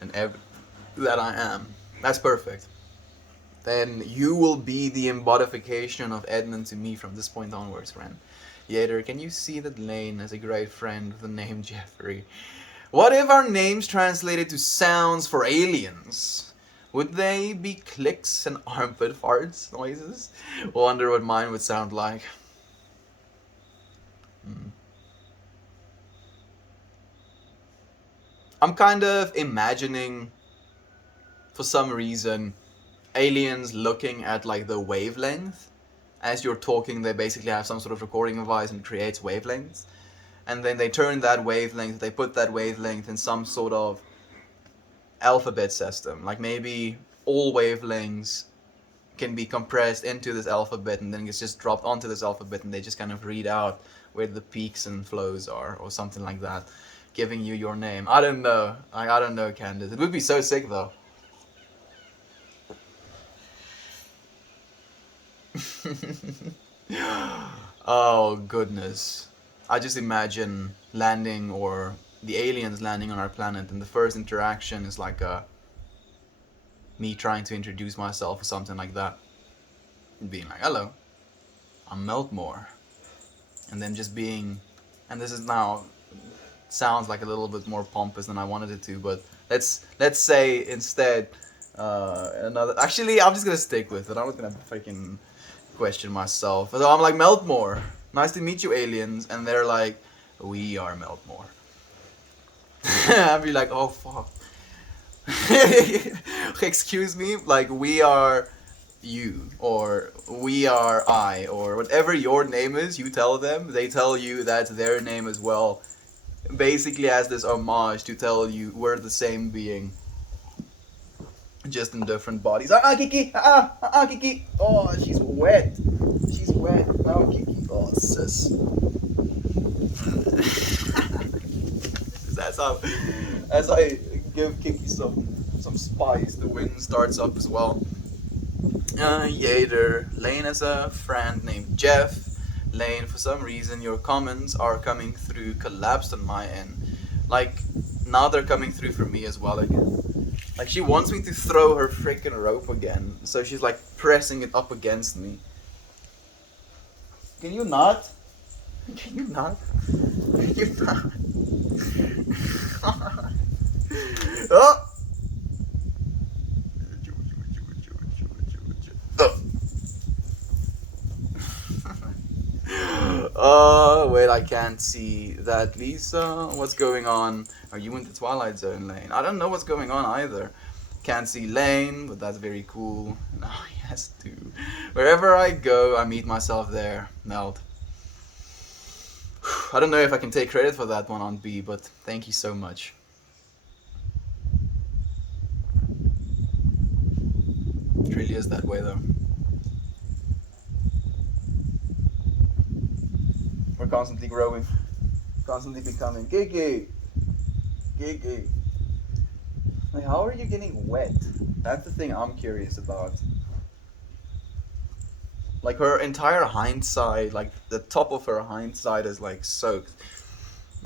and that I am. That's perfect. Then you will be the embodification of Edmund to me from this point onwards, friend. Yater, can you see that Lane has a great friend with the name Jeffrey? What if our names translated to sounds for aliens? Would they be clicks and armpit farts noises? Wonder what mine would sound like. I'm kind of imagining, for some reason, aliens looking at like the wavelength. As you're talking, they basically have some sort of recording device and it creates wavelengths. And then they turn that wavelength, they put that wavelength in some sort of alphabet system. Like maybe all wavelengths can be compressed into this alphabet and then it's just dropped onto this alphabet and they just kind of read out where the peaks and flows are or something like that, giving you your name. I don't know. I don't know, Candace. It would be so sick though. Oh goodness. I just imagine landing or the aliens landing on our planet and the first interaction is like me trying to introduce myself or something like that. And being like, hello, I'm Meltmore. And then just being, and this is now, sounds like a little bit more pompous than I wanted it to, but let's say instead another, actually I'm just gonna stick with it. I'm not gonna freaking question myself. So I'm like, Meltmore, nice to meet you aliens, and they're like, we are Meltmore. I'd be like, oh fuck. Excuse me, like we are you, or we are I, or whatever your name is, you tell them, they tell you that's their name as well. Basically as this homage to tell you we're the same being. Just in different bodies. Kiki! Kiki! Oh, she's wet. She's wet. No, Kiki. Oh, sis. That's how, as I give Kiki some spice, the wind starts up as well. Yater. Lane has a friend named Jeff. Lane, for some reason, your comments are coming through collapsed on my end. Like, now they're coming through for me as well again. Like, she wants me to throw her freaking rope again. So she's like pressing it up against me. Can you not? Can you not? Can you not? Oh! Oh, wait, I can't see that. Lisa, what's going on? Are you in the Twilight Zone, Lane? I don't know what's going on either. Can't see Lane, but that's very cool. No, yes, too. Wherever I go, I meet myself there. Melt. I don't know if I can take credit for that one on B, but thank you so much. It really is that way, though. We're constantly growing, constantly becoming. Kiki! Kiki! Like, how are you getting wet? That's the thing I'm curious about. Like, her entire hindside, like, the top of her hindside is, like, soaked.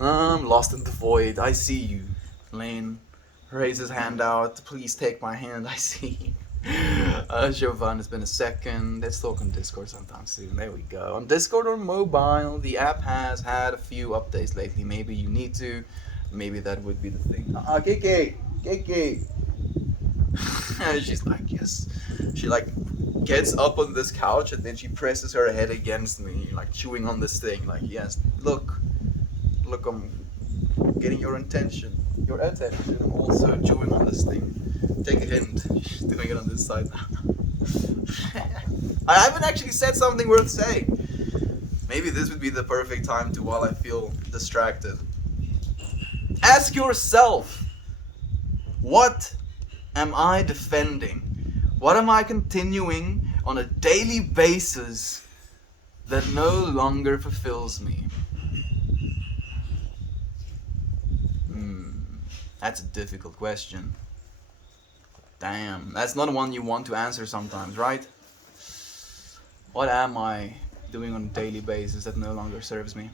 I'm lost in the void. I see you. Lane raises hand out. Please take my hand. I see you. Jovan, it's been a second. Let's talk on Discord sometime soon. There we go. On Discord or mobile, the app has had a few updates lately. Maybe you need to. Maybe that would be the thing. Kiki! Kiki! She's like, yes. She like gets up on this couch and then she presses her head against me, like chewing on this thing, like, yes, look, I'm getting your attention. I'm also chewing on this thing. Take a hint. She's doing it on this side now. I haven't actually said something worth saying. Maybe this would be the perfect time to, while I feel distracted. Ask yourself, what am I defending? What am I continuing on a daily basis that no longer fulfills me? That's a difficult question. Damn, that's not one you want to answer sometimes, right? What am I doing on a daily basis that no longer serves me?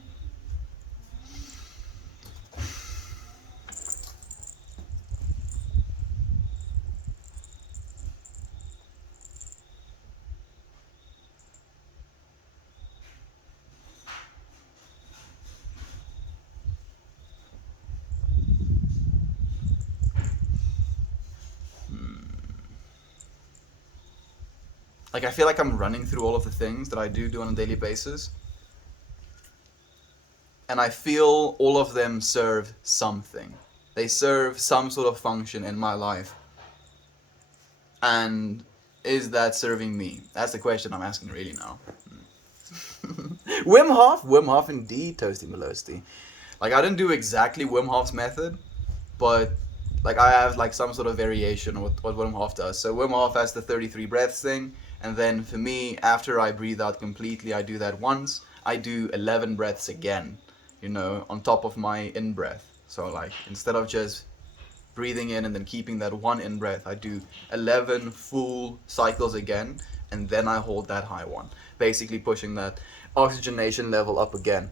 Like, I feel like I'm running through all of the things that I do on a daily basis. And I feel all of them serve something. They serve some sort of function in my life. And is that serving me? That's the question I'm asking really now. Wim Hof indeed, Toasty Melosty. Like, I didn't do exactly Wim Hof's method, but like I have like some sort of variation of what Wim Hof does. So Wim Hof has the 33 breaths thing, and then for me, after I breathe out completely, I do that once. I do 11 breaths again, you know, on top of my in-breath. So like, instead of just breathing in and then keeping that one in-breath, I do 11 full cycles again, and then I hold that high one, basically pushing that oxygenation level up again.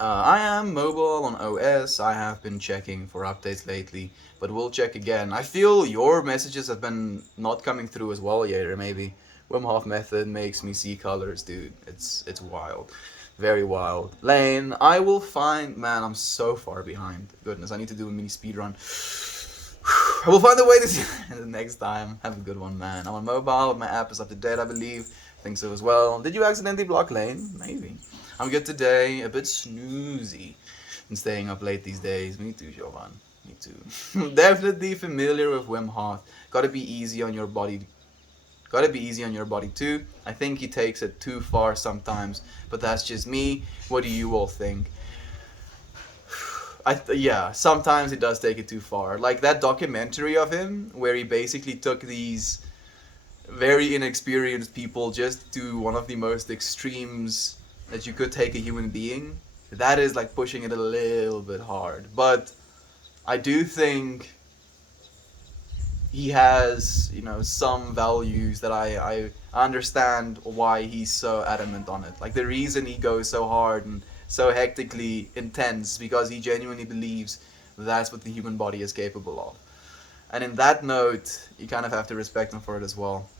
I am mobile on OS. I have been checking for updates lately, but we'll check again. I feel your messages have been not coming through as well, Yater, maybe. Wim Hof method makes me see colors, dude. It's wild. Very wild. Lane, I will find... Man, I'm so far behind. Goodness, I need to do a mini speed run. I will find a way to see the next time. Have a good one, man. I'm on mobile. My app is up to date, I believe. Think so as well. Did you accidentally block Lane? Maybe. I'm good today. A bit snoozy. Been staying up late these days. Me too, Jovan. Me too. Definitely familiar with Wim Hof. Gotta be easy on your body. Gotta be easy on your body too. I think he takes it too far sometimes, but that's just me. What do you all think? Yeah, sometimes he does take it too far. Like that documentary of him, where he basically took these very inexperienced people just to one of the most extremes that you could take a human being. That is like pushing it a little bit hard. But I do think he has, you know, some values that I understand why he's so adamant on it. Like the reason he goes so hard and so hectically intense, because he genuinely believes that's what the human body is capable of. And in that note, you kind of have to respect him for it as well.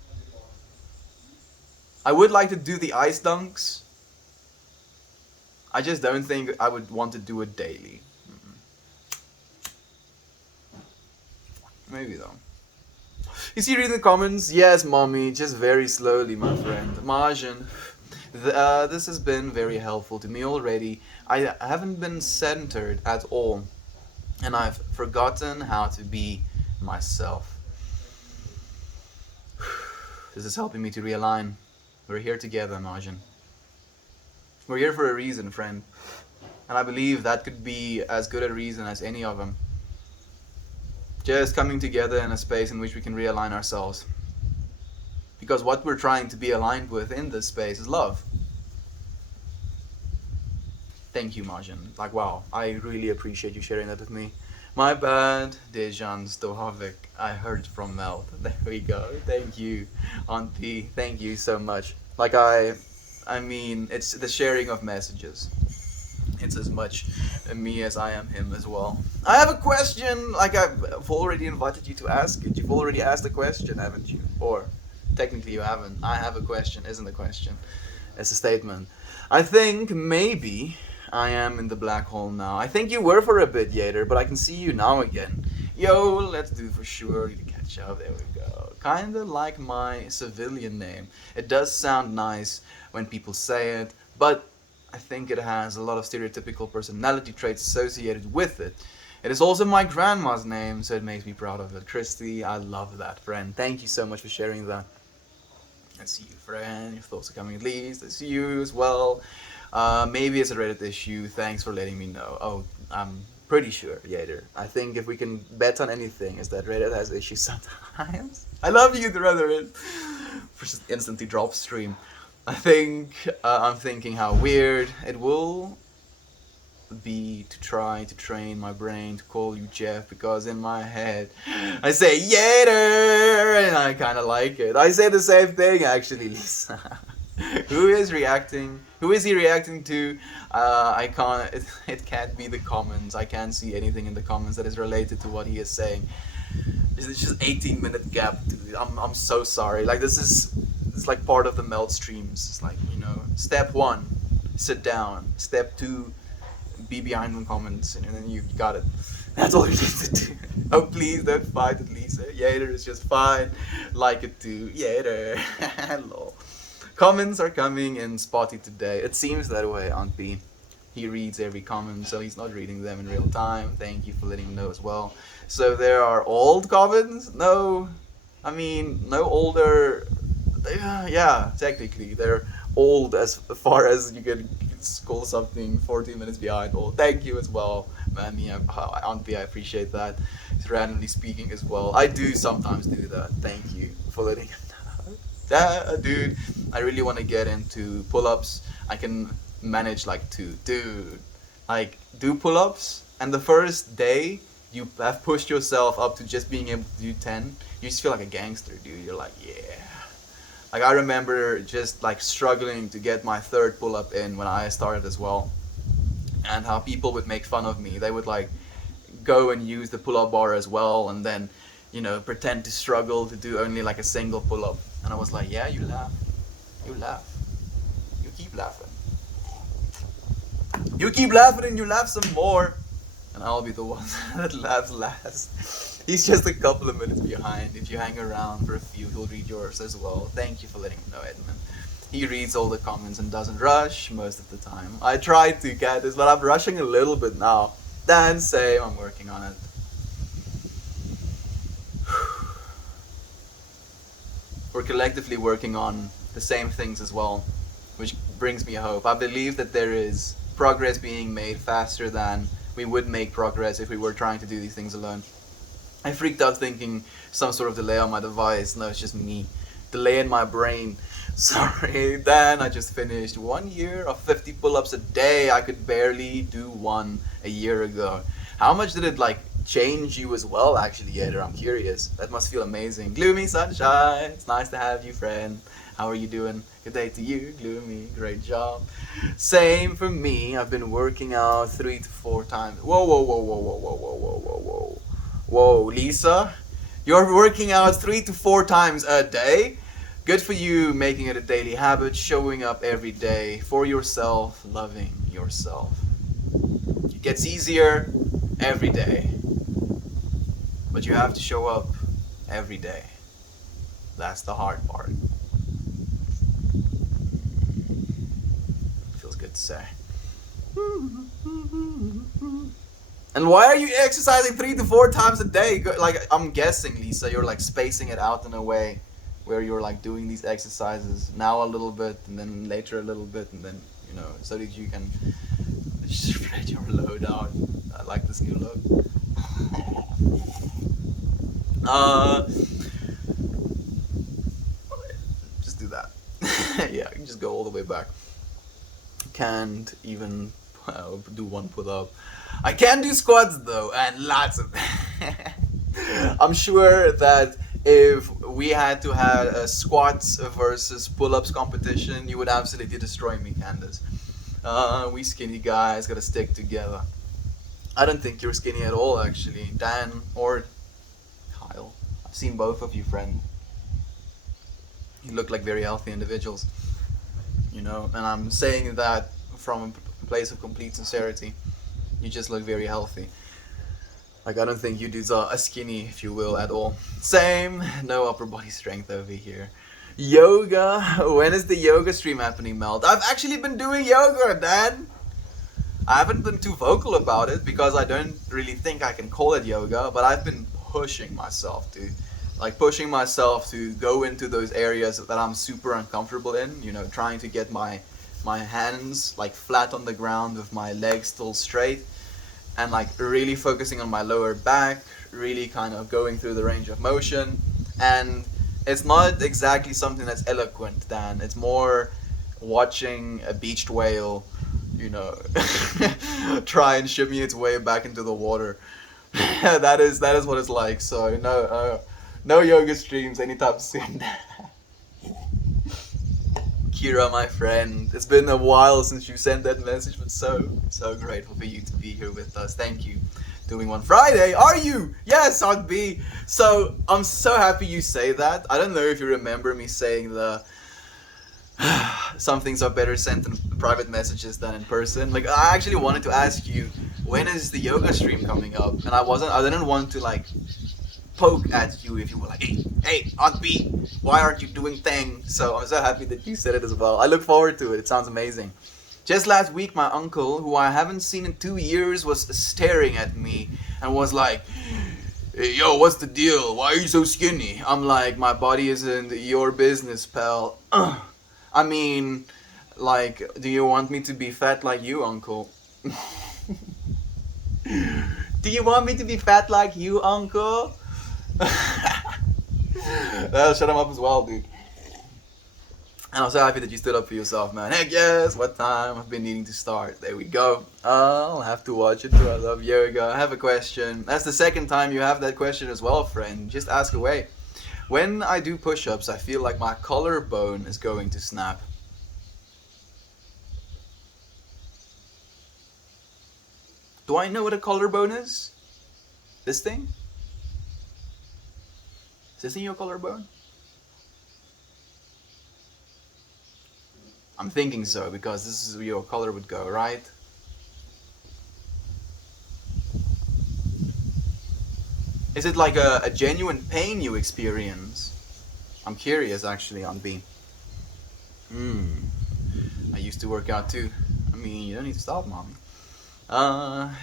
I would like to do the ice dunks. I just don't think I would want to do it daily. Maybe though. You see reading the comments? Yes, mommy, just very slowly, my friend. Marjan, this has been very helpful to me already. I haven't been centered at all, and I've forgotten how to be myself. This is helping me to realign. We're here together, Marjan. We're here for a reason, friend. And I believe that could be as good a reason as any of them. Just coming together in a space in which we can realign ourselves. Because what we're trying to be aligned with in this space is love. Thank you, Marjan. Like, wow, I really appreciate you sharing that with me. My bad, Dejan Stohovic. I heard from Mel. There we go. Thank you, Auntie. Thank you so much. Like, I mean, it's the sharing of messages. It's as much me as I am him as well. I have a question. Like, I've already invited you to ask it. You've already asked a question, haven't you? Or, technically you haven't. I have a question, isn't a question. It's a statement. I think maybe I am in the black hole now. I think you were for a bit, Yater, but I can see you now again. Yo, let's do for sure. You catch Sancho, there we go. Kinda like my civilian name. It does sound nice when people say it, but I think it has a lot of stereotypical personality traits associated with it. It is also my grandma's name, so it makes me proud of it. Christy, I love that, friend. Thank you so much for sharing that. I see you, friend. Your thoughts are coming at least. I see you as well. Maybe it's a Reddit issue. Thanks for letting me know. Oh, I'm pretty sure, Yader. I think if we can bet on anything, is that Reddit has issues sometimes. I love you, the Reddit. For just instantly drop stream. I think I'm thinking how weird it will be to try to train my brain to call you Jeff, because in my head I say Yader and I kind of like it. I say the same thing actually, Lisa. Who is reacting? Who is he reacting to? I can't. It can't be the comments. I can't see anything in the comments that is related to what he is saying. It's just 18-minute gap, dude. I'm so sorry. Like it's like part of the melt streams. It's like, step 1, sit down. Step 2, be behind the comments, and then you got it. That's all you need to do. Oh, please don't fight with Lisa. Yader is just fine. Like it too. Yader. Hello. Comments are coming in spotty today. It seems that way, Aunt B. He reads every comment, so he's not reading them in real time. Thank you for letting me know as well. So there are old comments? No. I mean, no older. Yeah, technically. They're old as far as you can call something 14 minutes behind old. Thank you as well, Mammy. Aunt B, I appreciate that. He's randomly speaking as well. I do sometimes do that. Thank you for letting him know. Dude, I really want to get into pull-ups. I can manage like 2. Dude, like, do pull-ups, and the first day you have pushed yourself up to just being able to do 10, you just feel like a gangster, dude. You're like, yeah. Like, I remember just like struggling to get my 3rd pull-up in when I started as well, and how people would make fun of me. They would like go and use the pull-up bar as well, and then pretend to struggle to do only like a single pull-up. And I was like, yeah, you laugh, you keep laughing, and you laugh some more, and I'll be the one that laughs last. He's just a couple of minutes behind. If you hang around for a few, he'll read yours as well. Thank you for letting me know, Edmund. He reads all the comments and doesn't rush most of the time. I try to get this, but I'm rushing a little bit now. Dan, same, I'm working on it. We're collectively working on the same things as well, which brings me hope. I believe that there is progress being made faster than we would make progress if we were trying to do these things alone. I freaked out thinking some sort of delay on my device. No, it's just me. Delay in my brain. Sorry, Dan, I just finished 1 year of 50 pull-ups a day. I could barely do one a year ago. How much did it change you as well, actually, Yader? I'm curious. That must feel amazing. Gloomy sunshine. It's nice to have you, friend. How are you doing? Good day to you, Gloomy. Great job. Same for me. I've been working out 3 to 4 times. Whoa, whoa, whoa, whoa, whoa, whoa, whoa, whoa, whoa, whoa. Whoa, Lisa, you're working out 3 to 4 times a day? Good for you, making it a daily habit, showing up every day for yourself, loving yourself. It gets easier every day, but you have to show up every day. That's the hard part. Feels good to say. And why are you exercising 3 to 4 times a day? Like, I'm guessing, Lisa, you're spacing it out in a way where you're doing these exercises now a little bit, and then later a little bit, and then so that you can spread your load out. I like this new look. Just do that. Yeah, you can just go all the way back. Can't even do 1 pull-up. I can do squats though, and lots of I'm sure that if we had to have a squats versus pull-ups competition, you would absolutely destroy me, Candace. We skinny guys gotta stick together. I don't think you're skinny at all, actually. Dan or Kyle. I've seen both of you, friend. You look like very healthy individuals. And I'm saying that from a place of complete sincerity. You just look very healthy. Like, I don't think you dudes are skinny, if you will, at all. Same, no upper body strength over here. Yoga, when is the yoga stream happening, Melt? I've actually been doing yoga, Dan. I haven't been too vocal about it because I don't really think I can call it yoga, but I've been pushing myself to, like, pushing myself to go into those areas that I'm super uncomfortable in, you know, trying to get my hands like flat on the ground with my legs still straight, and like really focusing on my lower back, really kind of going through the range of motion. And it's not exactly something that's eloquent, Dan. It's more watching a beached whale, you know, try and shimmy its way back into the water. That is what it's like. So no yoga streams anytime soon. Kira, my friend, it's been a while since you sent that message, but so grateful for you to be here with us. Thank you. Doing one Friday, are you? Yes, I'd be. So I'm so happy you say that. I don't know if you remember me saying the some things are better sent in private messages than in person. Like, I actually wanted to ask you, when is the yoga stream coming up? And I didn't want to like poke at you if you were like, hey, Aunt B, why aren't you doing thing? So I'm so happy that you said it as well. I look forward to it. It sounds amazing. Just last week, my uncle, who I haven't seen in 2 years, was staring at me and was like, hey, yo, what's the deal? Why are you so skinny? I'm like, my body isn't your business, pal. I mean, like, do you want me to be fat like you, uncle? Do you want me to be fat like you, uncle? Shut him up as well, dude. And I'm so happy that you stood up for yourself, man. Heck yes, what time? I've been needing to start. There we go. I'll have to watch it too. I love yoga. I have a question. That's the second time you have that question as well, friend. Just ask away. When I do push-ups, I feel like my collarbone is going to snap. Do I know what a collarbone is? This thing? Is this in your collarbone? I'm thinking so, because this is where your collar would go, right? Is it like a genuine pain you experience? I'm curious, actually, on B. I used to work out too. I mean, you don't need to stop, mommy.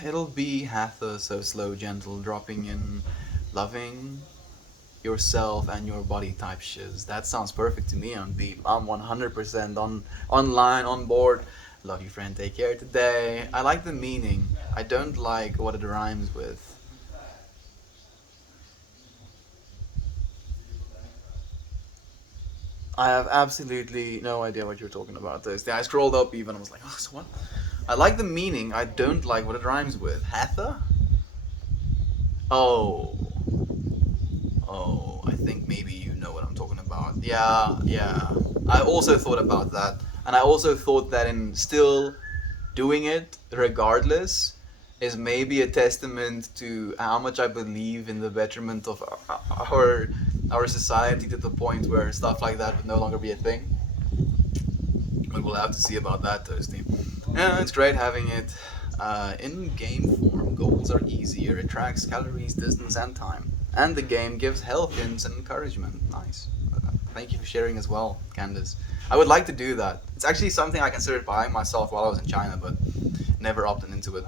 It'll be hatha, so slow, gentle, dropping in, loving yourself and your body type shiz. That sounds perfect to me on beat. I'm 100% online, on board. Love you, friend. Take care today. I like the meaning. I don't like what it rhymes with. I have absolutely no idea what you're talking about, Thursday. I scrolled up even. I was like, oh, so what? I like the meaning. I don't like what it rhymes with. Hatha? Oh. Oh, I think maybe you know what I'm talking about. Yeah. I also thought about that. And I also thought that in still doing it regardless is maybe a testament to how much I believe in the betterment of our society, to the point where stuff like that would no longer be a thing. But we'll have to see about that, Toasty. Yeah, it's great having it in game form. Goals are easier. It tracks calories, distance, and time. And the game gives health hints and encouragement. Nice. Thank you for sharing as well, Candace. I would like to do that. It's actually something I considered buying myself while I was in China, but never opted into it.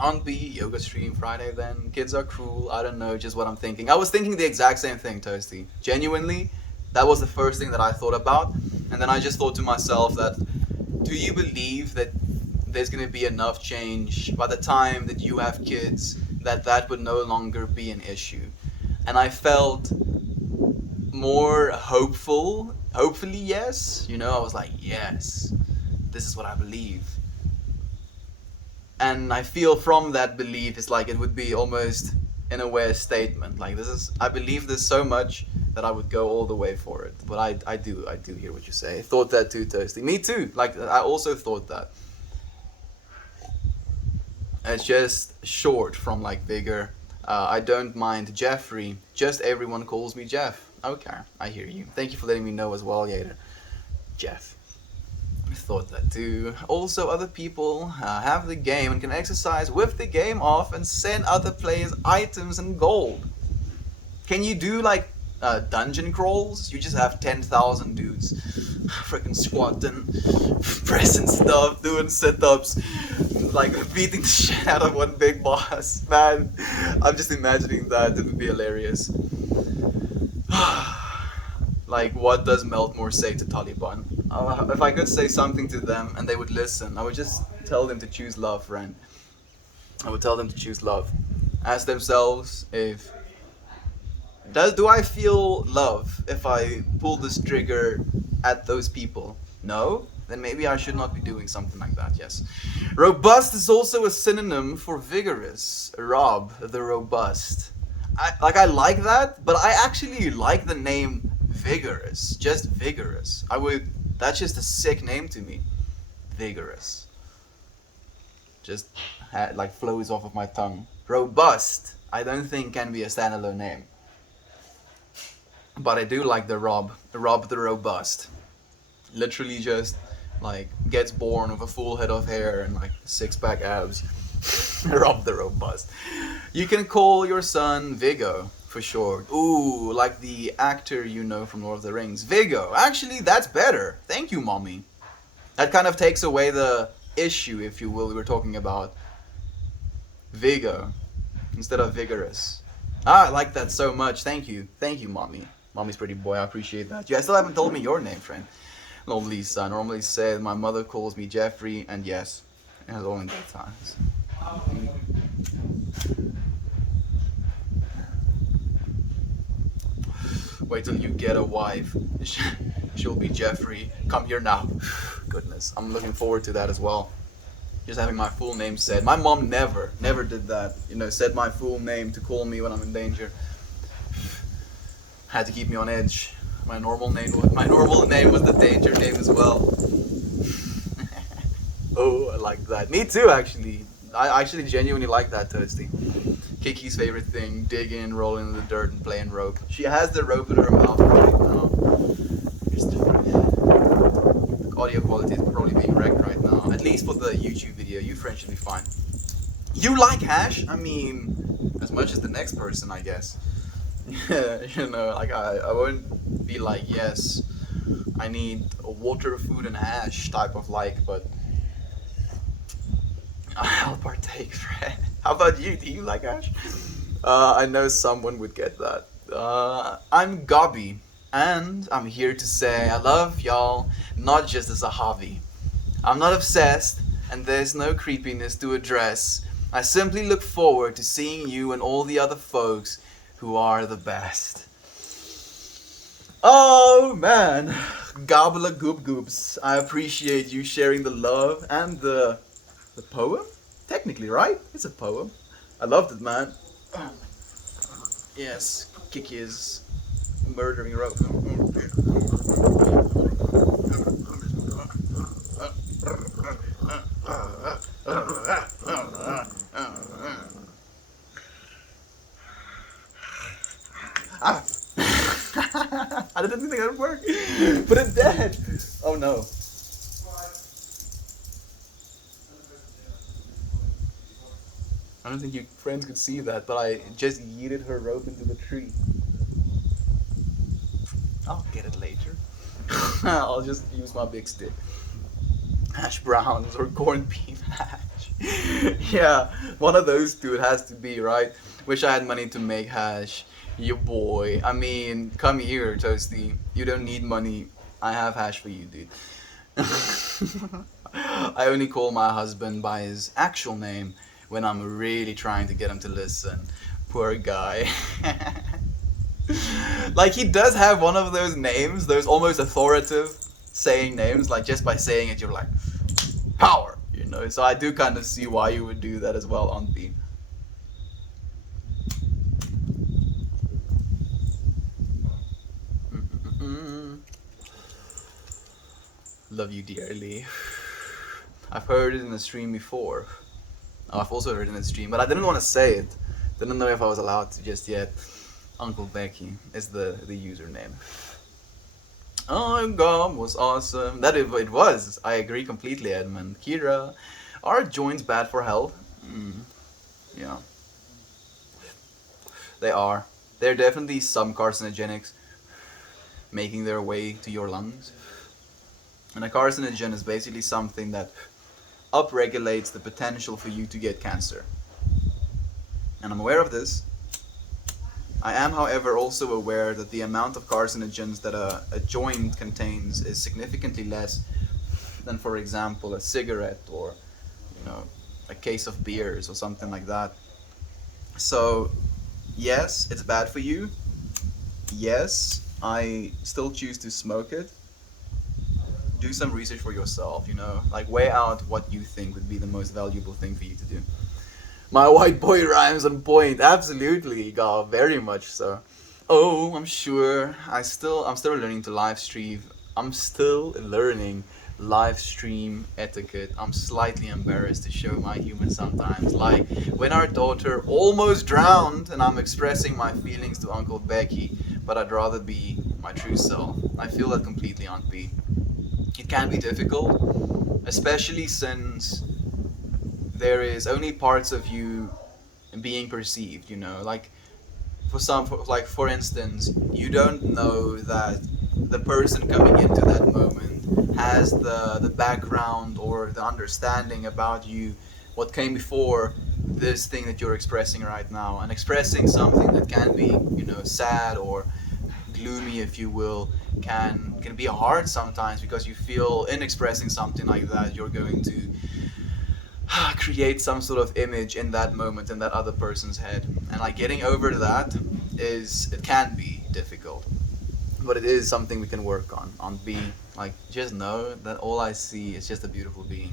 On B, yoga stream Friday then. Kids are cruel. I don't know, just what I'm thinking. I was thinking the exact same thing, Toasty. Genuinely, that was the first thing that I thought about. And then I just thought to myself that, do you believe that there's going to be enough change by the time that you have kids that that would no longer be an issue? And I felt more hopeful. Hopefully, yes. You know, I was like, yes, this is what I believe. And I feel from that belief, it's like it would be almost, in a way, a statement. Like, I believe this so much that I would go all the way for it. But I do hear what you say. I thought that too, Toasty. Me too. Like, I also thought that. It's just short from like bigger. I don't mind Jeffrey. Just everyone calls me Jeff. Okay, I hear you. Thank you for letting me know as well, Yader. Jeff. thought that too. Also, other people have the game and can exercise with the game off and send other players items and gold. Can you do like dungeon crawls? You just have 10,000 dudes freaking squatting, pressing stuff, doing sit-ups, like beating the shit out of one big boss. Man, I'm just imagining that. It would be hilarious. Like, what does Meltmore say to Taliban? If I could say something to them and they would listen, I would just tell them to choose love, friend. I would tell them to choose love. Ask themselves if do I feel love if I pull this trigger at those people? No? Then maybe I should not be doing something like that, yes. Robust is also a synonym for vigorous. Rob, the robust. I like that, but I actually like the name vigorous. Just vigorous. That's just a sick name to me. Vigorous. Just like flows off of my tongue. Robust, I don't think can be a standalone name. But I do like the Rob the robust. Literally just like gets born with a full head of hair and like 6-pack abs. Rob the robust. You can call your son Viggo for short. Ooh, like the actor you know from Lord of the Rings. Viggo. Actually, that's better. Thank you, mommy. That kind of takes away the issue, if you will, we were talking about. Viggo instead of vigorous. I like that so much. Thank you, mommy. Mommy's pretty boy. I appreciate that. You still haven't told me your name, friend. No, Lisa. I normally say my mother calls me Jeffrey, and yes, it has only good times. Wait till you get a wife. She'll be Jeffrey. Come here now. Goodness, I'm looking forward to that as well. Just having my full name said. My mom never did that. You know, said my full name to call me when I'm in danger. Had to keep me on edge. My normal name was the danger name as well. Oh, I like that. Me too, actually. I actually genuinely like that, Toasty. Kiki's favorite thing: digging, rolling in the dirt, and playing rope. She has the rope in her mouth right now. The audio quality is probably being wrecked right now. At least for the YouTube video. You friends should be fine. You like hash? I mean, as much as the next person, I guess. You know, like I won't be like, yes, I need a water, food, and hash type of like, but I'll partake, friend. How about you? Do you like hash? I know someone would get that. I'm Gobby, and I'm here to say I love y'all, not just as a hobby. I'm not obsessed, and there's no creepiness to address. I simply look forward to seeing you and all the other folks who are the best. Oh man, gobbler goop goops. I appreciate you sharing the love and the poem. Technically, right? It's a poem. I loved it, man. Yes, Kiki is murdering rope. I didn't think that would work, but it did. Oh no. I don't think you friends could see that, but I just yeeted her rope into the tree. I'll get it later. I'll just use my big stick. Hash browns or corned beef hash. Yeah, one of those two it has to be, right? Wish I had money to make hash. Your boy. I mean, come here, Toasty. You don't need money. I have hash for you, dude. I only call my husband by his actual name when I'm really trying to get him to listen. Poor guy. Like, he does have one of those names, those almost authoritative saying names, like just by saying it you're like, power, you know. So I do kind of see why you would do that as well, Auntie. Love you dearly. I've heard it in the stream before. Oh, I've also heard it in the stream, but I didn't want to say it. Didn't know if I was allowed to just yet. Uncle Becky is the username. Oh, God was awesome. It was. I agree completely, Edmund. Kira, are joints bad for health? Yeah, they are. There are definitely some carcinogenics making their way to your lungs. And a carcinogen is basically something that upregulates the potential for you to get cancer. And I'm aware of this. I am, however, also aware that the amount of carcinogens that a joint contains is significantly less than, for example, a cigarette or, you know, a case of beers or something like that. So, yes, it's bad for you. Yes, I still choose to smoke it. Do some research for yourself, like weigh out what you think would be the most valuable thing for you to do. My white boy rhymes on point, absolutely, God, very much so. Oh, I'm sure. I'm still learning to live stream. I'm still learning live stream etiquette. I'm slightly embarrassed to show my humor sometimes. Like when our daughter almost drowned and I'm expressing my feelings to Uncle Becky, but I'd rather be my true self. I feel that completely, Aunt B. It can be difficult, especially since there is only parts of you being perceived, like for instance, you don't know that the person coming into that moment has the background or the understanding about you, what came before this thing that you're expressing right now. And expressing something that can be, sad or gloomy, if you will, can be hard sometimes, because you feel in expressing something like that you're going to create some sort of image in that moment in that other person's head. And like getting over that, it can be difficult, but it is something we can work on being like, just know that all I see is just a beautiful being.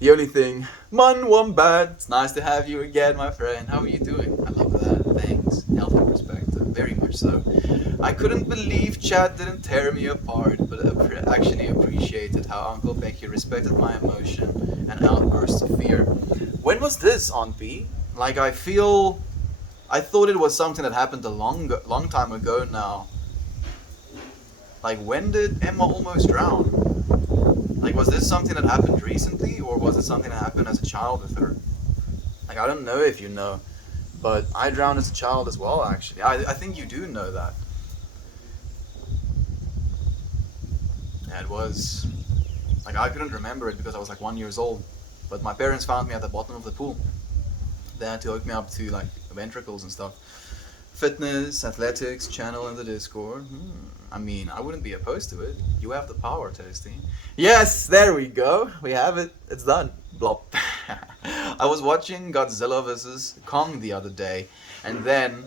The only thing, Mun Wombat, it's nice to have you again, my friend. How are you doing? I love that. Thanks. Healthy perspective, very much so. I couldn't believe chat didn't tear me apart, but actually appreciated how Uncle Becky respected my emotion and outbursts of fear. When was this, Aunt B? Like, I thought it was something that happened a long time ago now. Like, when did Emma almost drown? Like, was this something that happened recently, or was it something that happened as a child with her? Like, I don't know if you know, but I drowned as a child as well, actually. I think you do know that. Yeah, it was... Like, I couldn't remember it because I was like 1 year old. But my parents found me at the bottom of the pool. They had to hook me up to, like, ventricles and stuff. Fitness, athletics, channel in the Discord. I mean, I wouldn't be opposed to it. You have the power, Toasty. Yes, there we go. We have it. It's done. Blop. I was watching Godzilla vs. Kong the other day, and then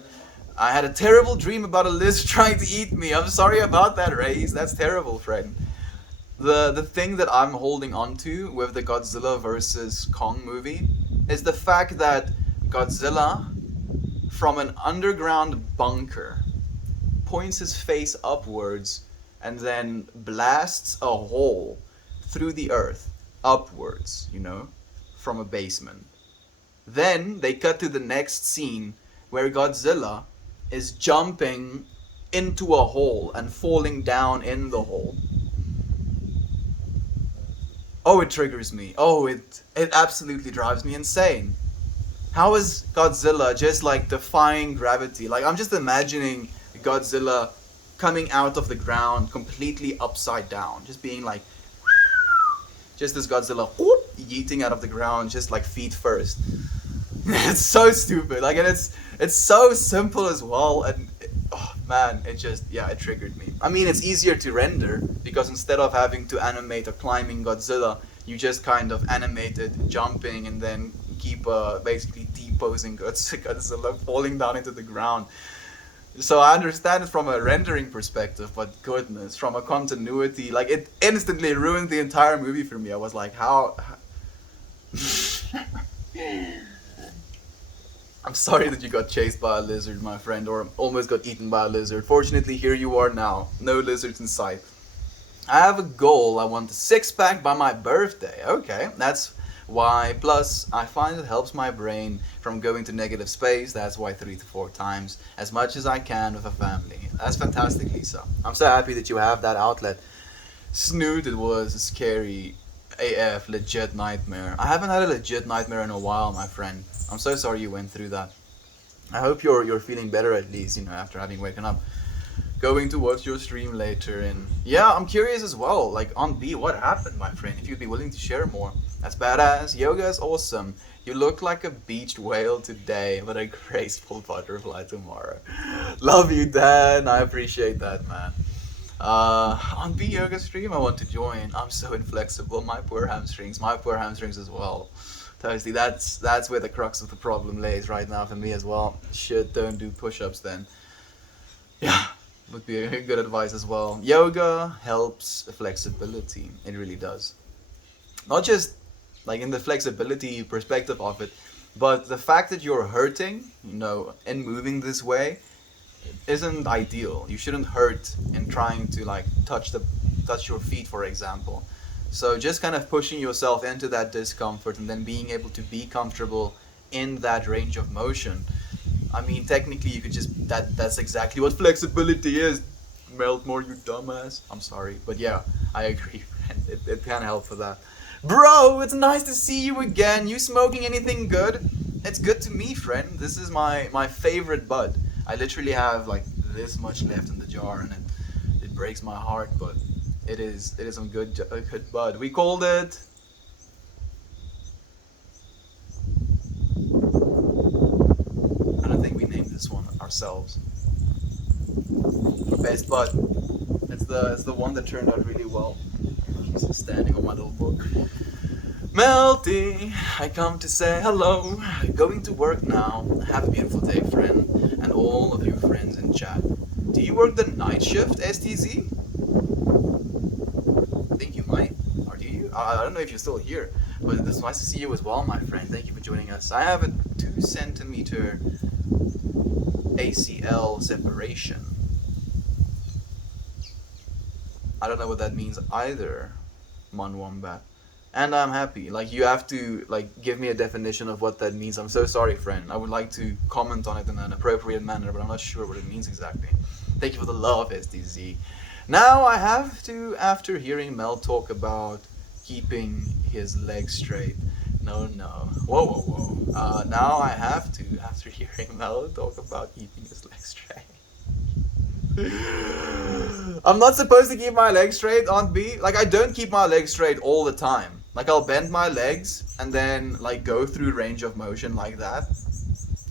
I had a terrible dream about a lizard trying to eat me. I'm sorry about that, Raze. That's terrible, friend. The thing that I'm holding on to with the Godzilla vs. Kong movie is the fact that Godzilla, from an underground bunker, points his face upwards and then blasts a hole through the earth upwards, from a basement. Then they cut to the next scene where Godzilla is jumping into a hole and falling down in the hole. Oh, it triggers me. Oh, it absolutely drives me insane. How is Godzilla just like defying gravity? Like, I'm just imagining Godzilla coming out of the ground completely upside down, just being like, just as Godzilla yeeting out of the ground, just like feet first. It's so stupid. Like, and it's so simple as well. And oh man, it triggered me. I mean, it's easier to render because instead of having to animate a climbing Godzilla, you just kind of animated jumping and then keep basically T-posing Godzilla falling down into the ground. So I understand it from a rendering perspective, but goodness, from a continuity, like, it instantly ruined the entire movie for me. I was like, how... I'm sorry that you got chased by a lizard, my friend, or almost got eaten by a lizard. Fortunately, here you are now. No lizards in sight. I have a goal. I want a six-pack by my birthday. Okay, that's Why? Plus, I find it helps my brain from going to negative space. That's why 3 to 4 times as much as I can with a family. That's fantastic, Lisa. I'm so happy that you have that outlet. Snoot, it was a scary AF legit nightmare. I haven't had a legit nightmare in a while, my friend. I'm so sorry you went through that. I hope you're feeling better at least, after having woken up. Going to watch your stream later, and yeah, I'm curious as well. Like on B, what happened, my friend? If you'd be willing to share more, that's badass. Yoga is awesome. You look like a beached whale today, but a graceful butterfly tomorrow. Love you, Dan. I appreciate that, man. On B yoga stream, I want to join. I'm so inflexible. My poor hamstrings. My poor hamstrings as well. Totally, that's where the crux of the problem lays right now for me as well. Shit, don't do push-ups then. Yeah, would be a good advice as well. Yoga helps flexibility. It really does. Not just like in the flexibility perspective of it, but the fact that you're hurting, in moving this way, isn't ideal. You shouldn't hurt in trying to like touch your feet, for example. So just kind of pushing yourself into that discomfort and then being able to be comfortable in that range of motion. I mean, technically, you could just that's exactly what flexibility is. Melt more, you dumbass. I'm sorry, but yeah, I agree, and it can help for that. Bro, it's nice to see you again. You smoking anything good? It's good to me, friend. This is my favorite bud. I literally have like this much left in the jar, and it breaks my heart, but it is some good bud. We called it. I don't think we named this one ourselves. Best bud. It's the one that turned out really well. He's standing on my little book. Melty, I come to say hello. Going to work now. Have a beautiful day, friend, and all of you friends in chat. Do you work the night shift, STZ? I think you might. Or do you? I don't know if you're still here, but it's nice to see you as well, my friend. Thank you for joining us. I have a 2 centimeter ACL separation. I don't know what that means either, Monwombat. And I'm happy. Like, you have to give me a definition of what that means. I'm so sorry, friend. I would like to comment on it in an appropriate manner, but I'm not sure what it means exactly. Thank you for the love, SDZ. Now I have to, after hearing Mel talk about keeping his legs straight. No. Whoa, whoa, whoa. Now I have to, after hearing Mel talk about keeping his legs straight. I'm not supposed to keep my legs straight on B. Like, I don't keep my legs straight all the time. Like, I'll bend my legs and then go through range of motion like that,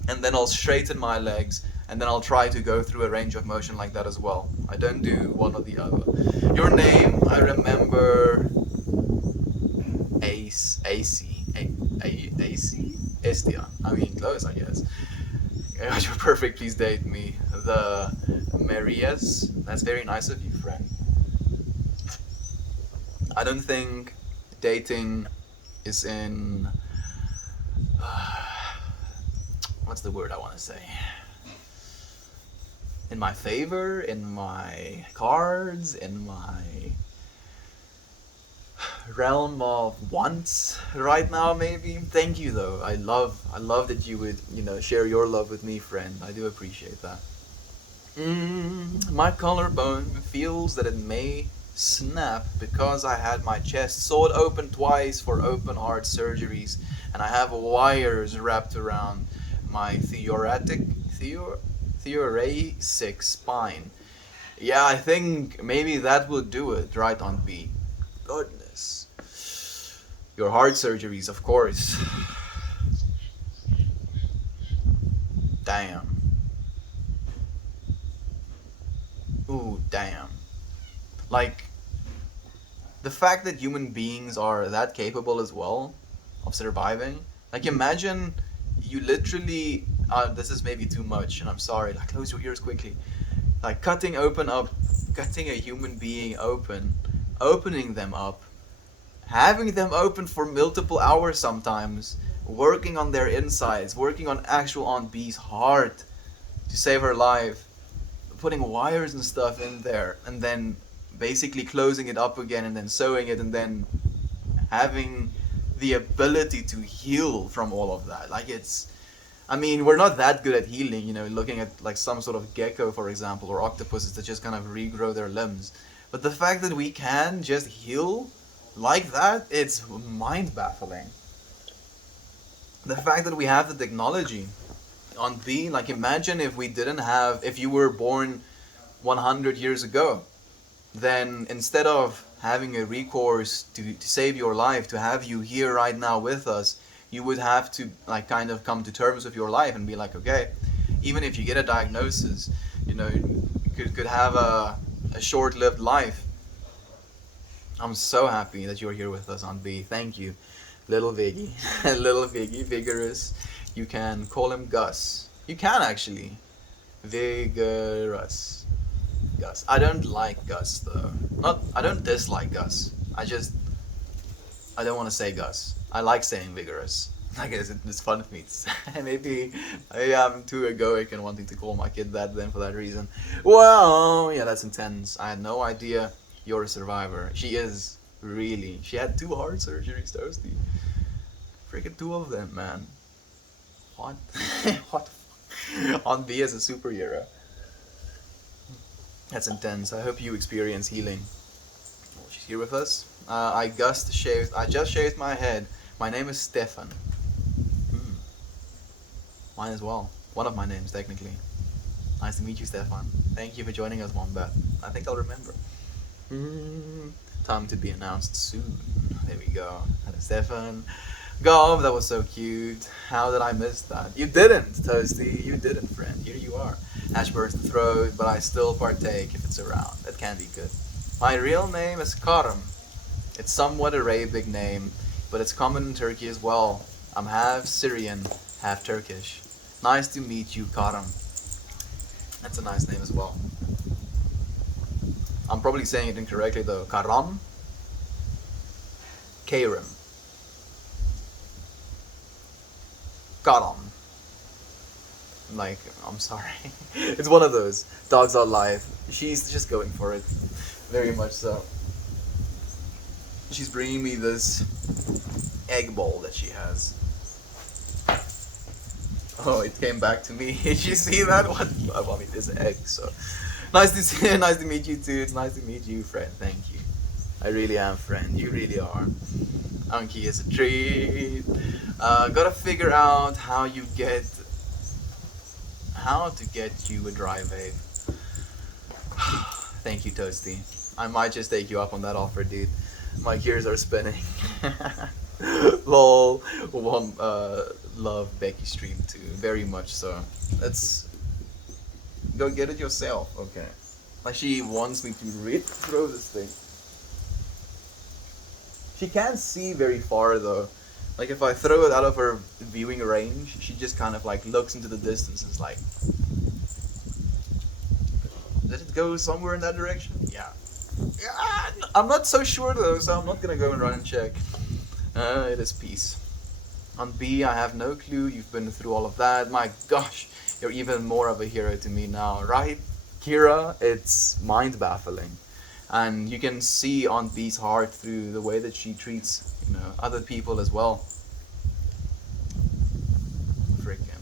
and then I'll straighten my legs and then I'll try to go through a range of motion like that as well. I don't do one or the other. Your name, I remember. AC Estia. I mean, close, I guess. You're perfect, please date me. The Marias. That's very nice of you, friend. I don't think dating is in. What's the word I want to say? In my favor, in my cards, in my realm of wants right now, maybe. Thank you though. I love that you would share your love with me, friend. I do appreciate that. My collarbone feels that it may snap because I had my chest sawed open twice for open heart surgeries, and I have wires wrapped around my thoracic spine. Yeah, I think maybe that will do it right on B. Goodness. Your heart surgeries, of course. Damn. Ooh, damn. Like, the fact that human beings are that capable as well of surviving. Like, imagine you literally, this is maybe too much, and I'm sorry, close your ears quickly. Like, cutting a human being open, opening them up, having them open for multiple hours sometimes, working on their insides, working on actual Aunt B's heart to save her life, putting wires and stuff in there, and then basically closing it up again, and then sewing it, and then having the ability to heal from all of that. Like I mean, we're not that good at healing, you know, looking at like some sort of gecko, for example, or octopuses that just kind of regrow their limbs. But the fact that we can just heal like that, it's mind-baffling. The fact that we have the technology on B, like imagine if we didn't have, if you were born 100 years ago, then instead of having a recourse to save your life, to have you here right now with us, you would have to like kind of come to terms with your life and be like, okay, even if you get a diagnosis, you know, you could have a short-lived life. I'm so happy that you're here with us on B. Thank you, little Viggy. Little Viggy, vigorous. You can call him Gus. You can actually. Vigorous. Gus. I don't like Gus though. I don't dislike Gus. I don't want to say Gus. I like saying vigorous. I guess it's fun for me to say. maybe I'm too egoic and wanting to call my kid that then for that reason. Well, yeah, that's intense. I had no idea you're a survivor. She is, really. She had 2 heart surgeries, Toasty. Freaking 2 of them, man. What? What the fuck? On B as a superhero. That's intense. I hope you experience healing. Oh, she's here with us. I just shaved my head. My name is Stefan. Mine as well. One of my names, technically. Nice to meet you, Stefan. Thank you for joining us, Wombat. I think I'll remember. Time to be announced soon. There we go. Hello, Stefan. God, that was so cute. How did I miss that? You didn't, Toasty. You didn't, friend. Here you are. Ash burst the throat, but I still partake if it's around. That can be good. My real name is Karim. It's somewhat Arabic name, but it's common in Turkey as well. I'm half Syrian, half Turkish. Nice to meet you, Karim. That's a nice name as well. I'm probably saying it incorrectly though. Karam? Karim. Karam. Like, I'm sorry. It's one of those. Dogs are live. She's just going for it. Very much so. She's bringing me this egg bowl that she has. Oh, it came back to me. Did you see that? What? I mean, it's an egg, so. Nice to see you. Nice to meet you too. It's nice to meet you, friend. Thank you. I really am, friend. You really are. Anki is a treat. Gotta figure out how to get you a dry vape. Thank you, Toasty. I might just take you up on that offer, dude. My gears are spinning. Lol. Love Becky's stream too, very much so. Let's go get it yourself, okay? Like she wants me to throw this thing. She can't see very far though. Like if I throw it out of her viewing range, she just kind of like looks into the distance and is like, did it go somewhere in that direction? Yeah. I'm not so sure though, so I'm not gonna go and run and check. It is peace. On B, I have no clue. You've been through all of that. My gosh, you're even more of a hero to me now, right? Kira, it's mind-baffling. And you can see on B's heart through the way that she treats, you know, other people as well. Frickin'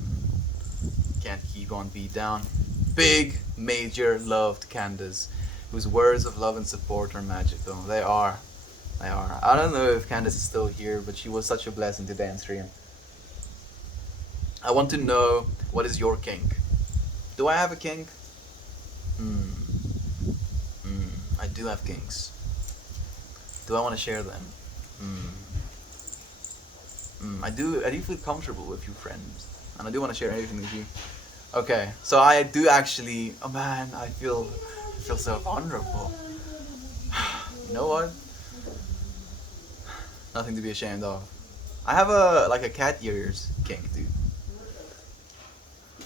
can't keep on B down. Big, major, loved Candace, whose words of love and support are magical. They are. They are. I don't know if Candace is still here, but she was such a blessing today on stream. I want to know, what is your kink? Do I have a kink? I do have kinks. Do I want to share them? I do feel comfortable with you, friends. And I do want to share anything with you. Okay, so I do actually, oh man, I feel so vulnerable. You know what? Nothing to be ashamed of. I have a cat ears kink, dude.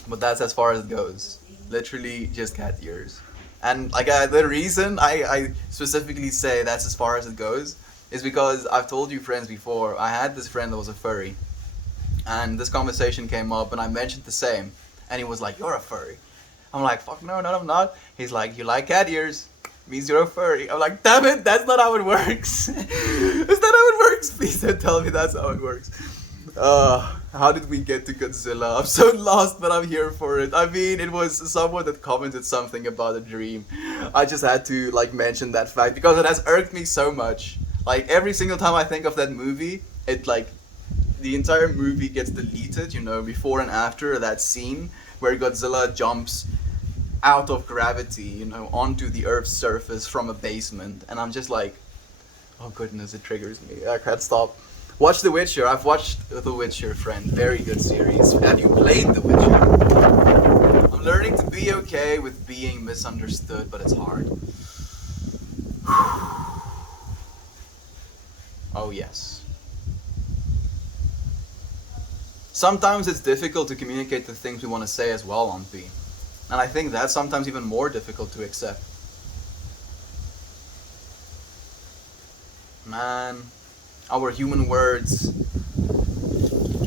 But that's as far as it goes. Literally just cat ears. And like the reason I specifically say that's as far as it goes is because I've told you friends before, I had this friend that was a furry. And this conversation came up and I mentioned the same. And he was like, you're a furry. I'm like, fuck no, I'm not. He's like, you like cat ears. Means you're a furry. I'm like, damn it, that's not how it works. That's not how it works. works? Please don't tell me that's how it works. How did we get to Godzilla? I'm so lost, but I'm here for it. I mean, it was someone that commented something about a dream. I just had to like mention that fact because it has irked me so much. Like every single time I think of that movie, it like the entire movie gets deleted, you know, before and after that scene where Godzilla jumps out of gravity, you know, onto the Earth's surface from a basement, and I'm just like, oh goodness, it triggers me. I can't stop. Watch The Witcher. I've watched The Witcher, friend. Very good series. Have you played The Witcher? I'm learning to be okay with being misunderstood, but it's hard. Oh yes. Sometimes it's difficult to communicate the things we want to say as well, on P. And I think that's sometimes even more difficult to accept. Man, our human words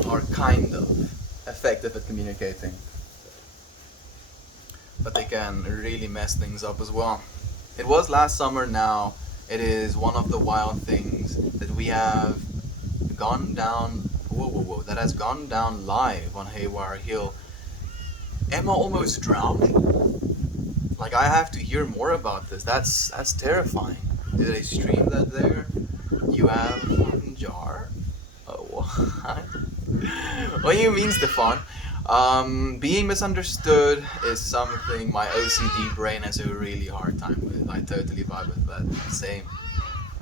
are kind of effective at communicating. But they can really mess things up as well. It was last summer now. It is one of the wild things that we have gone down, that has gone down live on Haywire Hill. Emma almost drowned. Like, I have to hear more about this. That's terrifying. Did they stream that there? You have a fucking jar? Oh, what? What do you mean, Stefan? Being misunderstood is something my OCD brain has a really hard time with. I totally vibe with that. Same,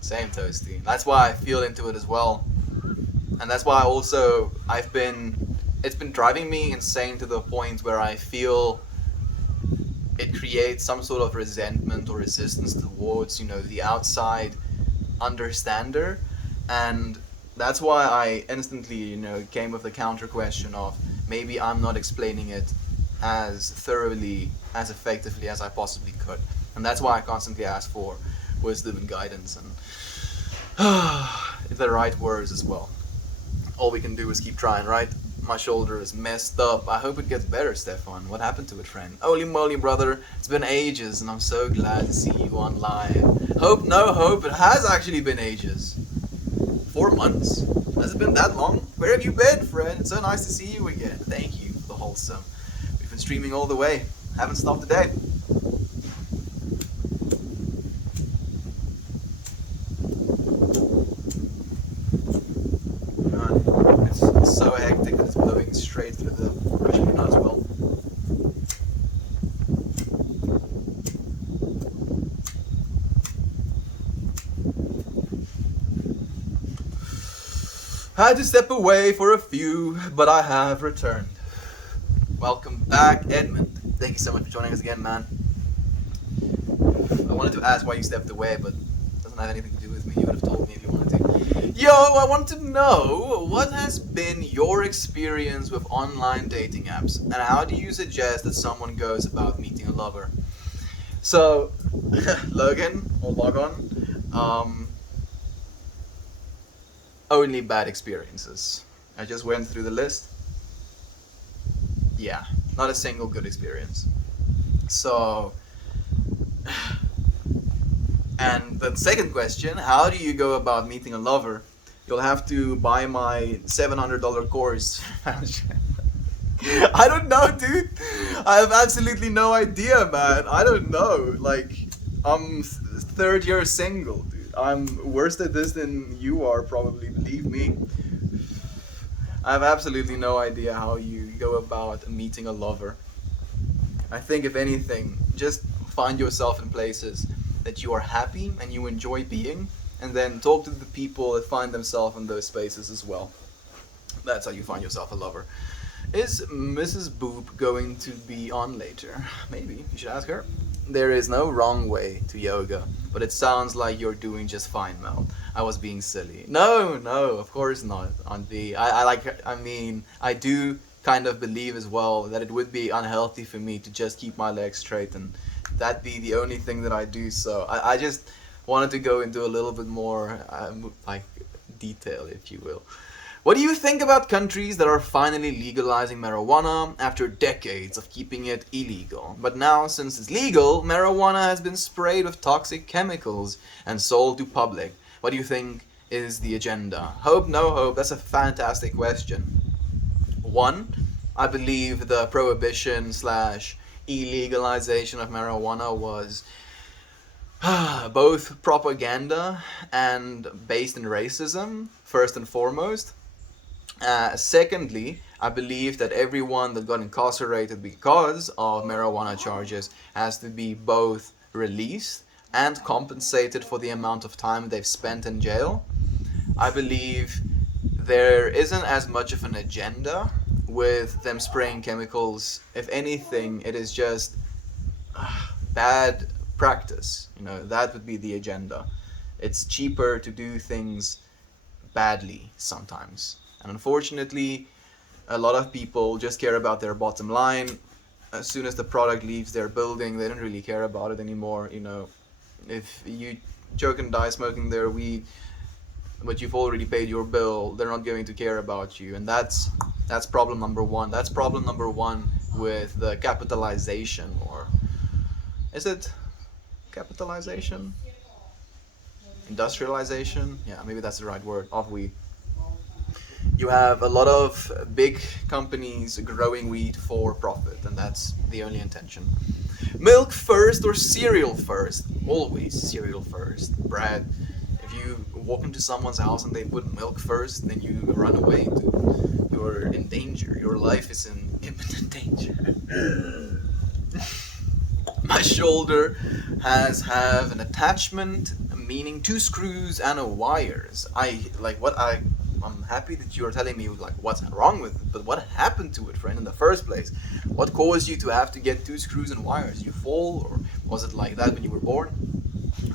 Toasty. That's why I feel into it as well. And that's why also it's been driving me insane to the point where I feel it creates some sort of resentment or resistance towards, you know, the outside understander. And that's why I instantly, you know, came with the counter question of maybe I'm not explaining it as thoroughly, as effectively as I possibly could. And that's why I constantly ask for wisdom and guidance and the right words as well. All we can do is keep trying, right? My shoulder is messed up. I hope it gets better, Stefan. What happened to it, friend? Holy moly, brother. It's been ages, and I'm so glad to see you on live. Hope, no hope. It has actually been ages. 4 months? Has it been that long? Where have you been, friend? It's so nice to see you again. Thank you for the wholesome. We've been streaming all the way. Haven't stopped a day. It's so hectic that it's blowing straight through the machine as well. Had to step away for a few, but I have returned. Welcome back, Edmund. Thank you so much for joining us again, man. I wanted to ask why you stepped away, but it doesn't have anything to do with me. You would have told me if you wanted to. Yo, I want to know, what has been your experience with online dating apps, and how do you suggest that someone goes about meeting a lover? So, Logan, or Logon, only bad experiences. I just went through the list. Yeah, not a single good experience. So, and the second question, how do you go about meeting a lover? You'll have to buy my $700 course. I don't know, dude. I have absolutely no idea, man. I don't know. Like, I'm third year single, dude. I'm worse at this than you are, probably, believe me. I have absolutely no idea how you go about meeting a lover. I think, if anything, just find yourself in places that you are happy and you enjoy being, and then talk to the people that find themselves in those spaces as well. That's how you find yourself a lover. Is Mrs. Boop going to be on later? Maybe, you should ask her. There is no wrong way to yoga, but it sounds like you're doing just fine, Mel. I was being silly. No, of course not, Aunt V. I do kind of believe as well that it would be unhealthy for me to just keep my legs straight and that be the only thing that I do. So I just wanted to go into a little bit more detail, if you will. What do you think about countries that are finally legalizing marijuana after decades of keeping it illegal? But now, since it's legal, marijuana has been sprayed with toxic chemicals and sold to public. What do you think is the agenda? Hope, no hope? That's a fantastic question. One, I believe the prohibition slash illegalization of marijuana was both propaganda and based in racism, first and foremost. Secondly, I believe that everyone that got incarcerated because of marijuana charges has to be both released and compensated for the amount of time they've spent in jail. I believe there isn't as much of an agenda with them spraying chemicals. If anything, it is just bad practice. That would be the agenda. It's cheaper to do things badly sometimes. And unfortunately, a lot of people just care about their bottom line. As soon as the product leaves their building, they don't really care about it anymore. If you choke and die smoking their weed, but you've already paid your bill, they're not going to care about you. And that's problem number one. That's problem number one with the capitalization, or is it capitalization? Industrialization? Yeah, maybe that's the right word, of weed. You have a lot of big companies growing weed for profit, and that's the only intention. Milk first or cereal first? Always cereal first. Brad, if you walk into someone's house and they put milk first, then you run away. You're in danger. Your life is in imminent danger. My shoulder have an attachment, meaning 2 screws and a wires. I'm happy that you're telling me like what's wrong with it, but what happened to it, friend, in the first place? What caused you to have to get 2 screws and wires? You fall, or was it like that when you were born?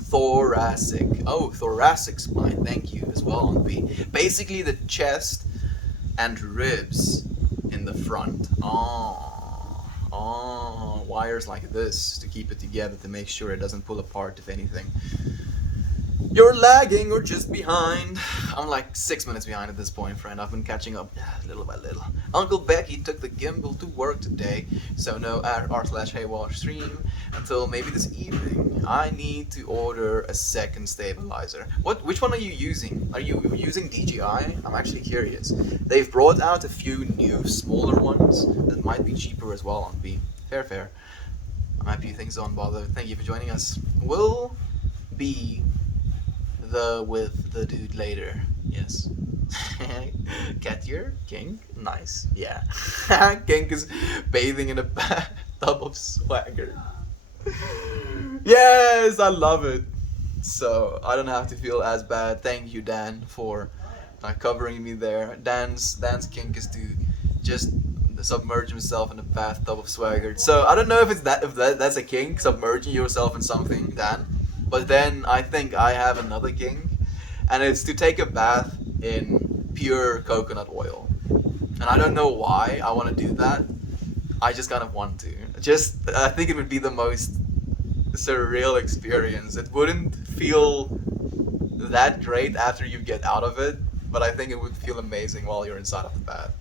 Thoracic. Oh, thoracic spine. Thank you as well on B. Basically the chest and ribs in the front. Wires like this to keep it together, to make sure it doesn't pull apart if anything. You're lagging or just behind. I'm like 6 minutes behind at this point, friend. I've been catching up little by little. Uncle Becky took the gimbal to work today, so no r/haywash stream until maybe this evening. I need to order a second stabilizer. Which one are you using? Are you using DJI? I'm actually curious. They've brought out a few new smaller ones that might be cheaper as well on B. Fair. I'm happy things don't bother. Thank you for joining us. We'll be with the dude later. Yes. Cattier? King? Nice. Yeah. King is bathing in a bathtub of swagger. Yes, I love it. So I don't have to feel as bad. Thank you, Dan, for covering me there. Dan's kink is to just submerge himself in a bathtub of swagger. So I don't know if that's a kink, submerging yourself in something, Dan. But then I think I have another kink, and it's to take a bath in pure coconut oil. And I don't know why I want to do that. I just kind of want to. I think it would be the most surreal experience. It wouldn't feel that great after you get out of it, but I think it would feel amazing while you're inside of the bath.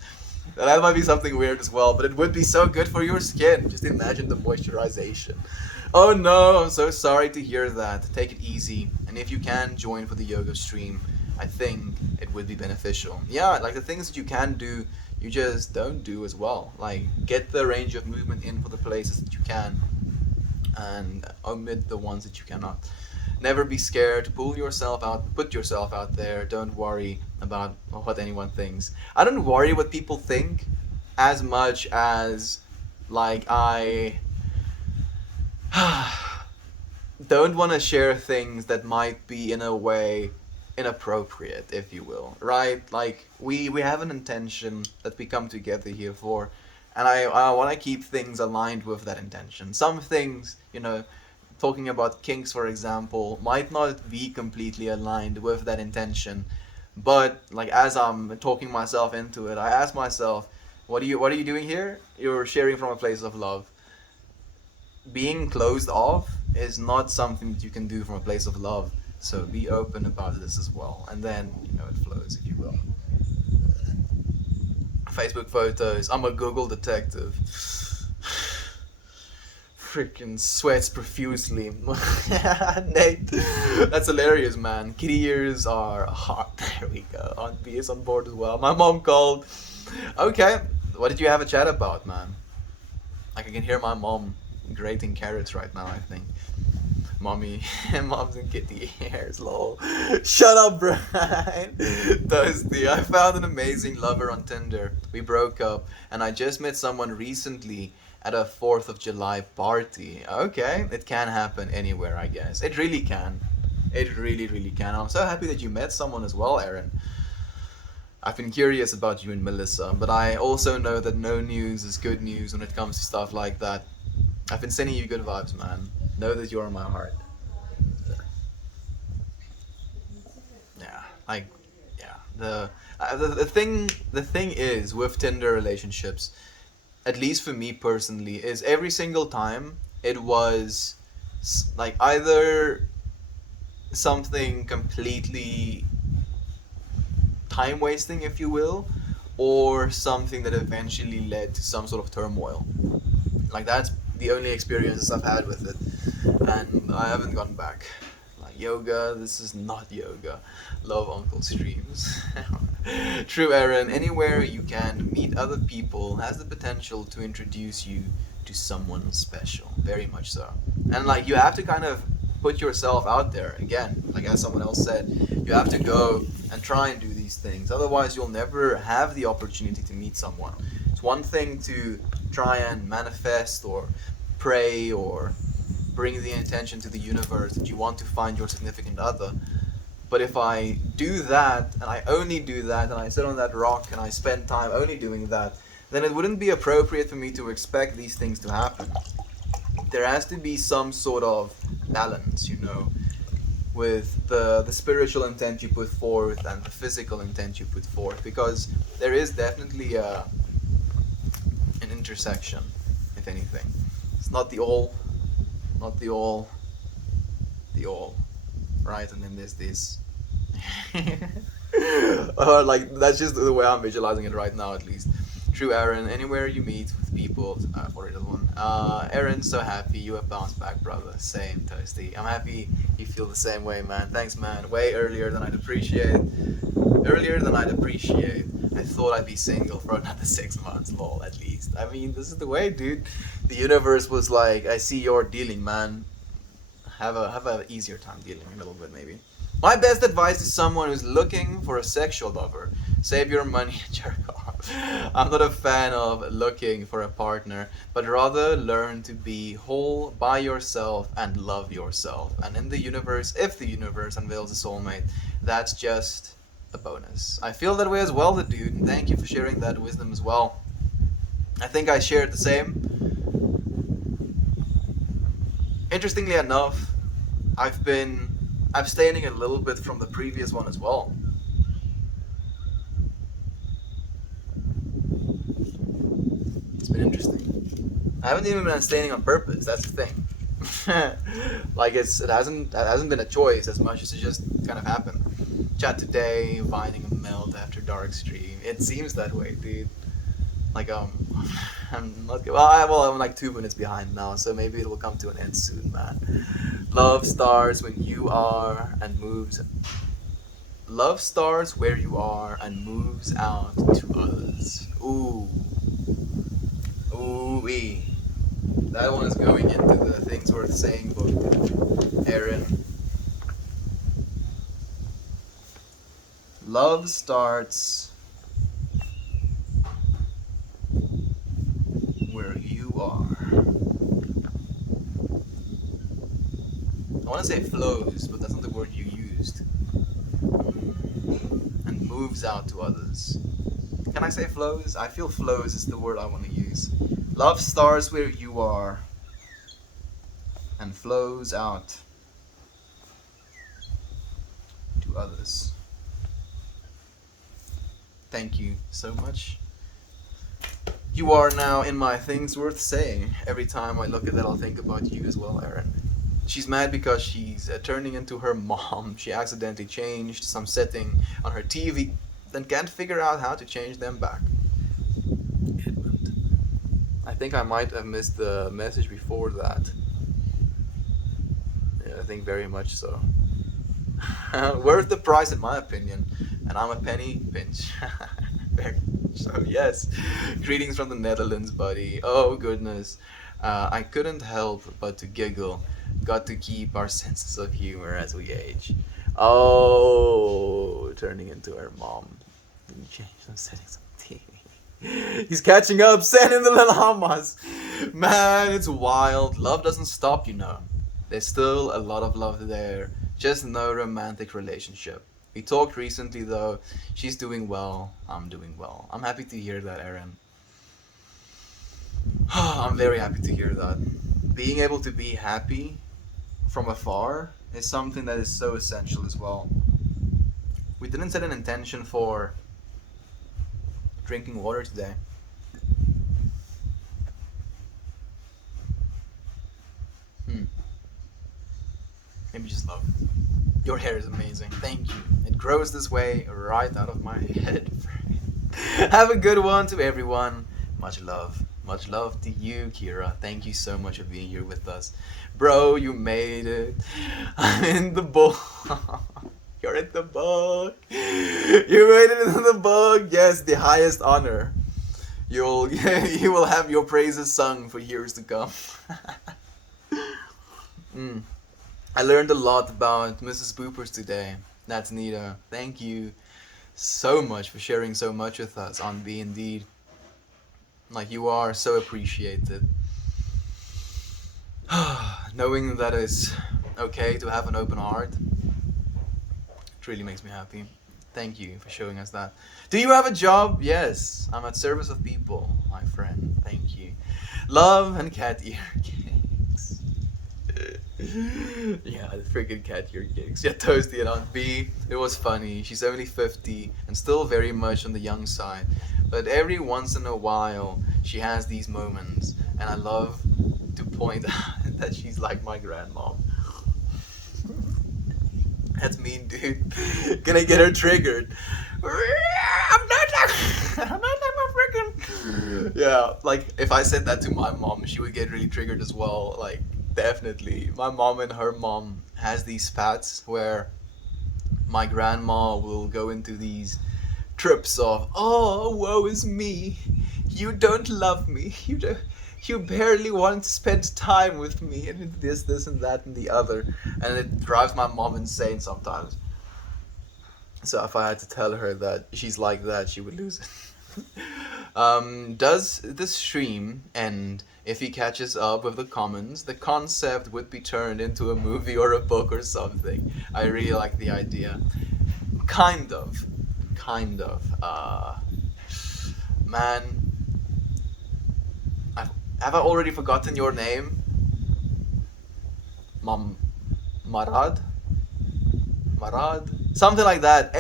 And that might be something weird as well, but it would be so good for your skin. Just imagine the moisturization. Oh no, I'm so sorry to hear that. Take it easy, and if you can join for the yoga stream, I think it would be beneficial. Yeah, like the things that you can do, you just don't do as well. Like, get the range of movement in for the places that you can, and omit the ones that you cannot. Never be scared. Put yourself out there. Don't worry about what anyone thinks. I don't worry what people think as much as, like, I don't want to share things that might be in a way inappropriate, if you will, right? Like, we have an intention that we come together here for, and I want to keep things aligned with that intention. Some things, talking about kinks, for example, might not be completely aligned with that intention, but like as I'm talking myself into it, I ask myself, what are you doing here? You're sharing from a place of love. Being closed off is not something that you can do from a place of love. So be open about this as well, and then it flows, if you will. Facebook photos. I'm a Google detective. freaking sweats profusely. Nate, that's hilarious, man. Kitty ears are hot. There we go. Aunt B is on board as well. My mom called. Okay, what did you have a chat about, man? Like, I can hear my mom grating carrots right now, I think. Mommy, mom's and kitty ears, lol. Shut up, Brian. Toasty, I found an amazing lover on Tinder. We broke up, and I just met someone recently at a 4th of July party. Okay, it can happen anywhere, I guess. It really can. It really, really can. I'm so happy that you met someone as well, Aaron. I've been curious about you and Melissa, but I also know that no news is good news when it comes to stuff like that. I've been sending you good vibes, man. Know that you're in my heart. Yeah, like, yeah. The thing is with Tinder relationships, at least for me personally, is every single time it was like either something completely time wasting, if you will, or something that eventually led to some sort of turmoil. Like, that's the only experiences I've had with it, and I haven't gone back. Like, yoga, this is not yoga. Love Uncle streams. True, Aaron. Anywhere you can meet other people has the potential to introduce you to someone special. Very much so. And like, you have to kind of put yourself out there again. Like, as someone else said, you have to go and try and do these things. Otherwise, you'll never have the opportunity to meet someone. It's one thing to try and manifest or pray or bring the intention to the universe that you want to find your significant other. But if I do that, and I only do that, and I sit on that rock and I spend time only doing that, then it wouldn't be appropriate for me to expect these things to happen. There has to be some sort of balance, you know, with the spiritual intent you put forth and the physical intent you put forth, because there is definitely an intersection, if anything. It's not the all, right? And then there's this. Or like, that's just the way I'm visualizing it right now, at least. True, Aaron. Anywhere you meet with people, for a little one. Aaron, so happy you have bounced back, brother. Same, Toasty. I'm happy you feel the same way, man. Thanks, man. Way earlier than I'd appreciate. I thought I'd be single for another 6 months, lol, at least. I mean, this is the way, dude. The universe was like, I see you're dealing, man. Have a easier time dealing a little bit, maybe. My best advice to someone who's looking for a sexual lover: save your money and jerk off. I'm not a fan of looking for a partner, but rather learn to be whole by yourself and love yourself. And in the universe, if the universe unveils a soulmate, that's just a bonus. I feel that way as well, the dude, and thank you for sharing that wisdom as well. I think I shared the same. Interestingly enough, I've been abstaining a little bit from the previous one as well. It's been interesting. I haven't even been abstaining on purpose. That's the thing. Like, it hasn't been a choice as much as it just kind of happened. Chat today, finding a melt after dark stream. It seems that way, dude. Like, I'm not good. Well, I'm like 2 minutes behind now, so maybe it will come to an end soon, man. Love starts when you are and moves. Love starts where you are and moves out to others. Ooh. Ooh-wee. That one is going into the Things Worth Saying book, Aaron. Love starts where you are. I want to say flows, but that's not the word you used. And moves out to others. Can I say flows? I feel flows is the word I want to use. Love starts where you are and flows out to others. Thank you so much. You are now in my Things Worth Saying. Every time I look at that, I'll think about you as well, Aaron. She's mad because she's turning into her mom. She accidentally changed some setting on her TV, then can't figure out how to change them back. Edmund. I think I might have missed the message before that. Yeah, I think very much so. Worth the price, in my opinion. And I'm a penny pinch. Very much so, yes. Greetings from the Netherlands, buddy. Oh, goodness. I couldn't help but to giggle. Got to keep our senses of humor as we age. Oh, turning into her mom. Change some settings on TV. He's catching up, sending the llamas. Man, it's wild. Love doesn't stop, you know. There's still a lot of love there, just no romantic relationship. We talked recently though. She's doing well. I'm doing well. I'm happy to hear that, Aaron. I'm very happy to hear that. Being able to be happy from afar is something that is so essential as well. We didn't set an intention for drinking water today. Hmm. Maybe just love. Your hair is amazing. Thank you. It grows this way right out of my head. Have a good one to everyone. Much love. Much love to you, Kira. Thank you so much for being here with us. Bro, you made it. I'm in the book. You're in the book. You made it into the book. Yes, the highest honor. You'll you will have your praises sung for years to come. Mm. I learned a lot about Mrs. Boopers today. That's Nita. Thank you so much for sharing so much with us on B Indeed. Like, you are so appreciated. Knowing that it's okay to have an open heart, it really makes me happy. Thank you for showing us that. Do you have a job? Yes, I'm at service of people, my friend. Thank you. Love and cat ear cakes. Yeah, the freaking cat ear cakes. Yeah, Toasty and Aunt B. It was funny. She's only 50 and still very much on the young side. But every once in a while, she has these moments, and I love to point out that she's like my grandma. That's mean, dude. Gonna get her triggered. I'm not like my freaking. Yeah, like if I said that to my mom, she would get really triggered as well. Like, definitely. My mom and her mom has these spats where my grandma will go into these trips of, oh, woe is me, you don't love me, you barely want to spend time with me, and this and that and the other, and it drives my mom insane sometimes. So if I had to tell her that she's like that, she would lose it. Does the stream end if he catches up with the commons? The concept would be turned into a movie or a book or something. I really like the idea. Kind of. Kind of. Man, have I already forgotten your name? Marad? Marad? Something like that.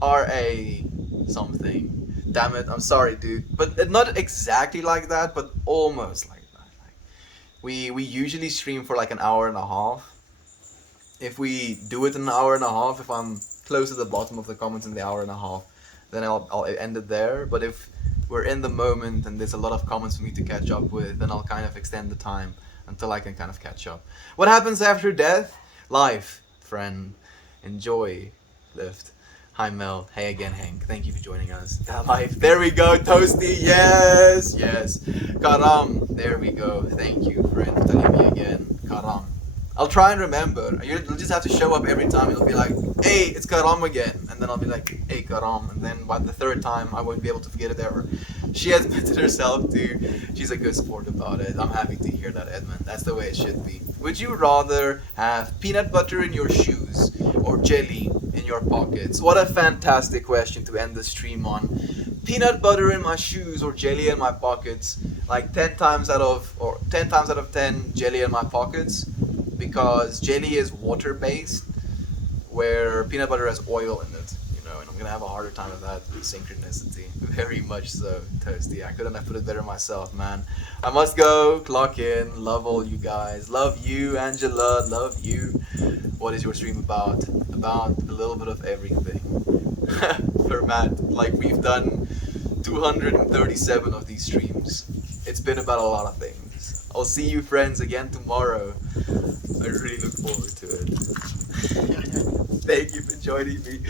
Mara something. Damn it, I'm sorry, dude. But not exactly like that, but almost like that. Like, we usually stream for like an hour and a half. If we do it in an hour and a half, if I'm close to the bottom of the comments in the hour and a half, then I'll end it there. But if we're in the moment and there's a lot of comments for me to catch up with, then I'll kind of extend the time until I can kind of catch up. What happens after death? Life, friend. Enjoy. Lift. Hi Mel. Hey again, Hank. Thank you for joining us. Life. There we go, Toasty. Yes, yes. Karam. There we go. Thank you, friend, for telling me again. Karam. I'll try and remember. You'll just have to show up every time. You'll be like, hey, it's Karam again. And then I'll be like, hey, Karam. And then by the third time, I won't be able to forget it ever. She admitted herself to, she's a good sport about it. I'm happy to hear that, Edmund. That's the way it should be. Would you rather have peanut butter in your shoes or jelly in your pockets? What a fantastic question to end the stream on. Peanut butter in my shoes or jelly in my pockets? Like 10 times out of 10, jelly in my pockets. Because jelly is water-based, where peanut butter has oil in it, you know, and I'm gonna have a harder time with that synchronicity. Very much so, Toasty. I couldn't have put it better myself, man. I must go, clock in, love all you guys. Love you, Angela, love you. What is your stream about? About a little bit of everything. For Matt, like we've done 237 of these streams. It's been about a lot of things. I'll see you friends again tomorrow. I really look forward to it. Thank you for joining me.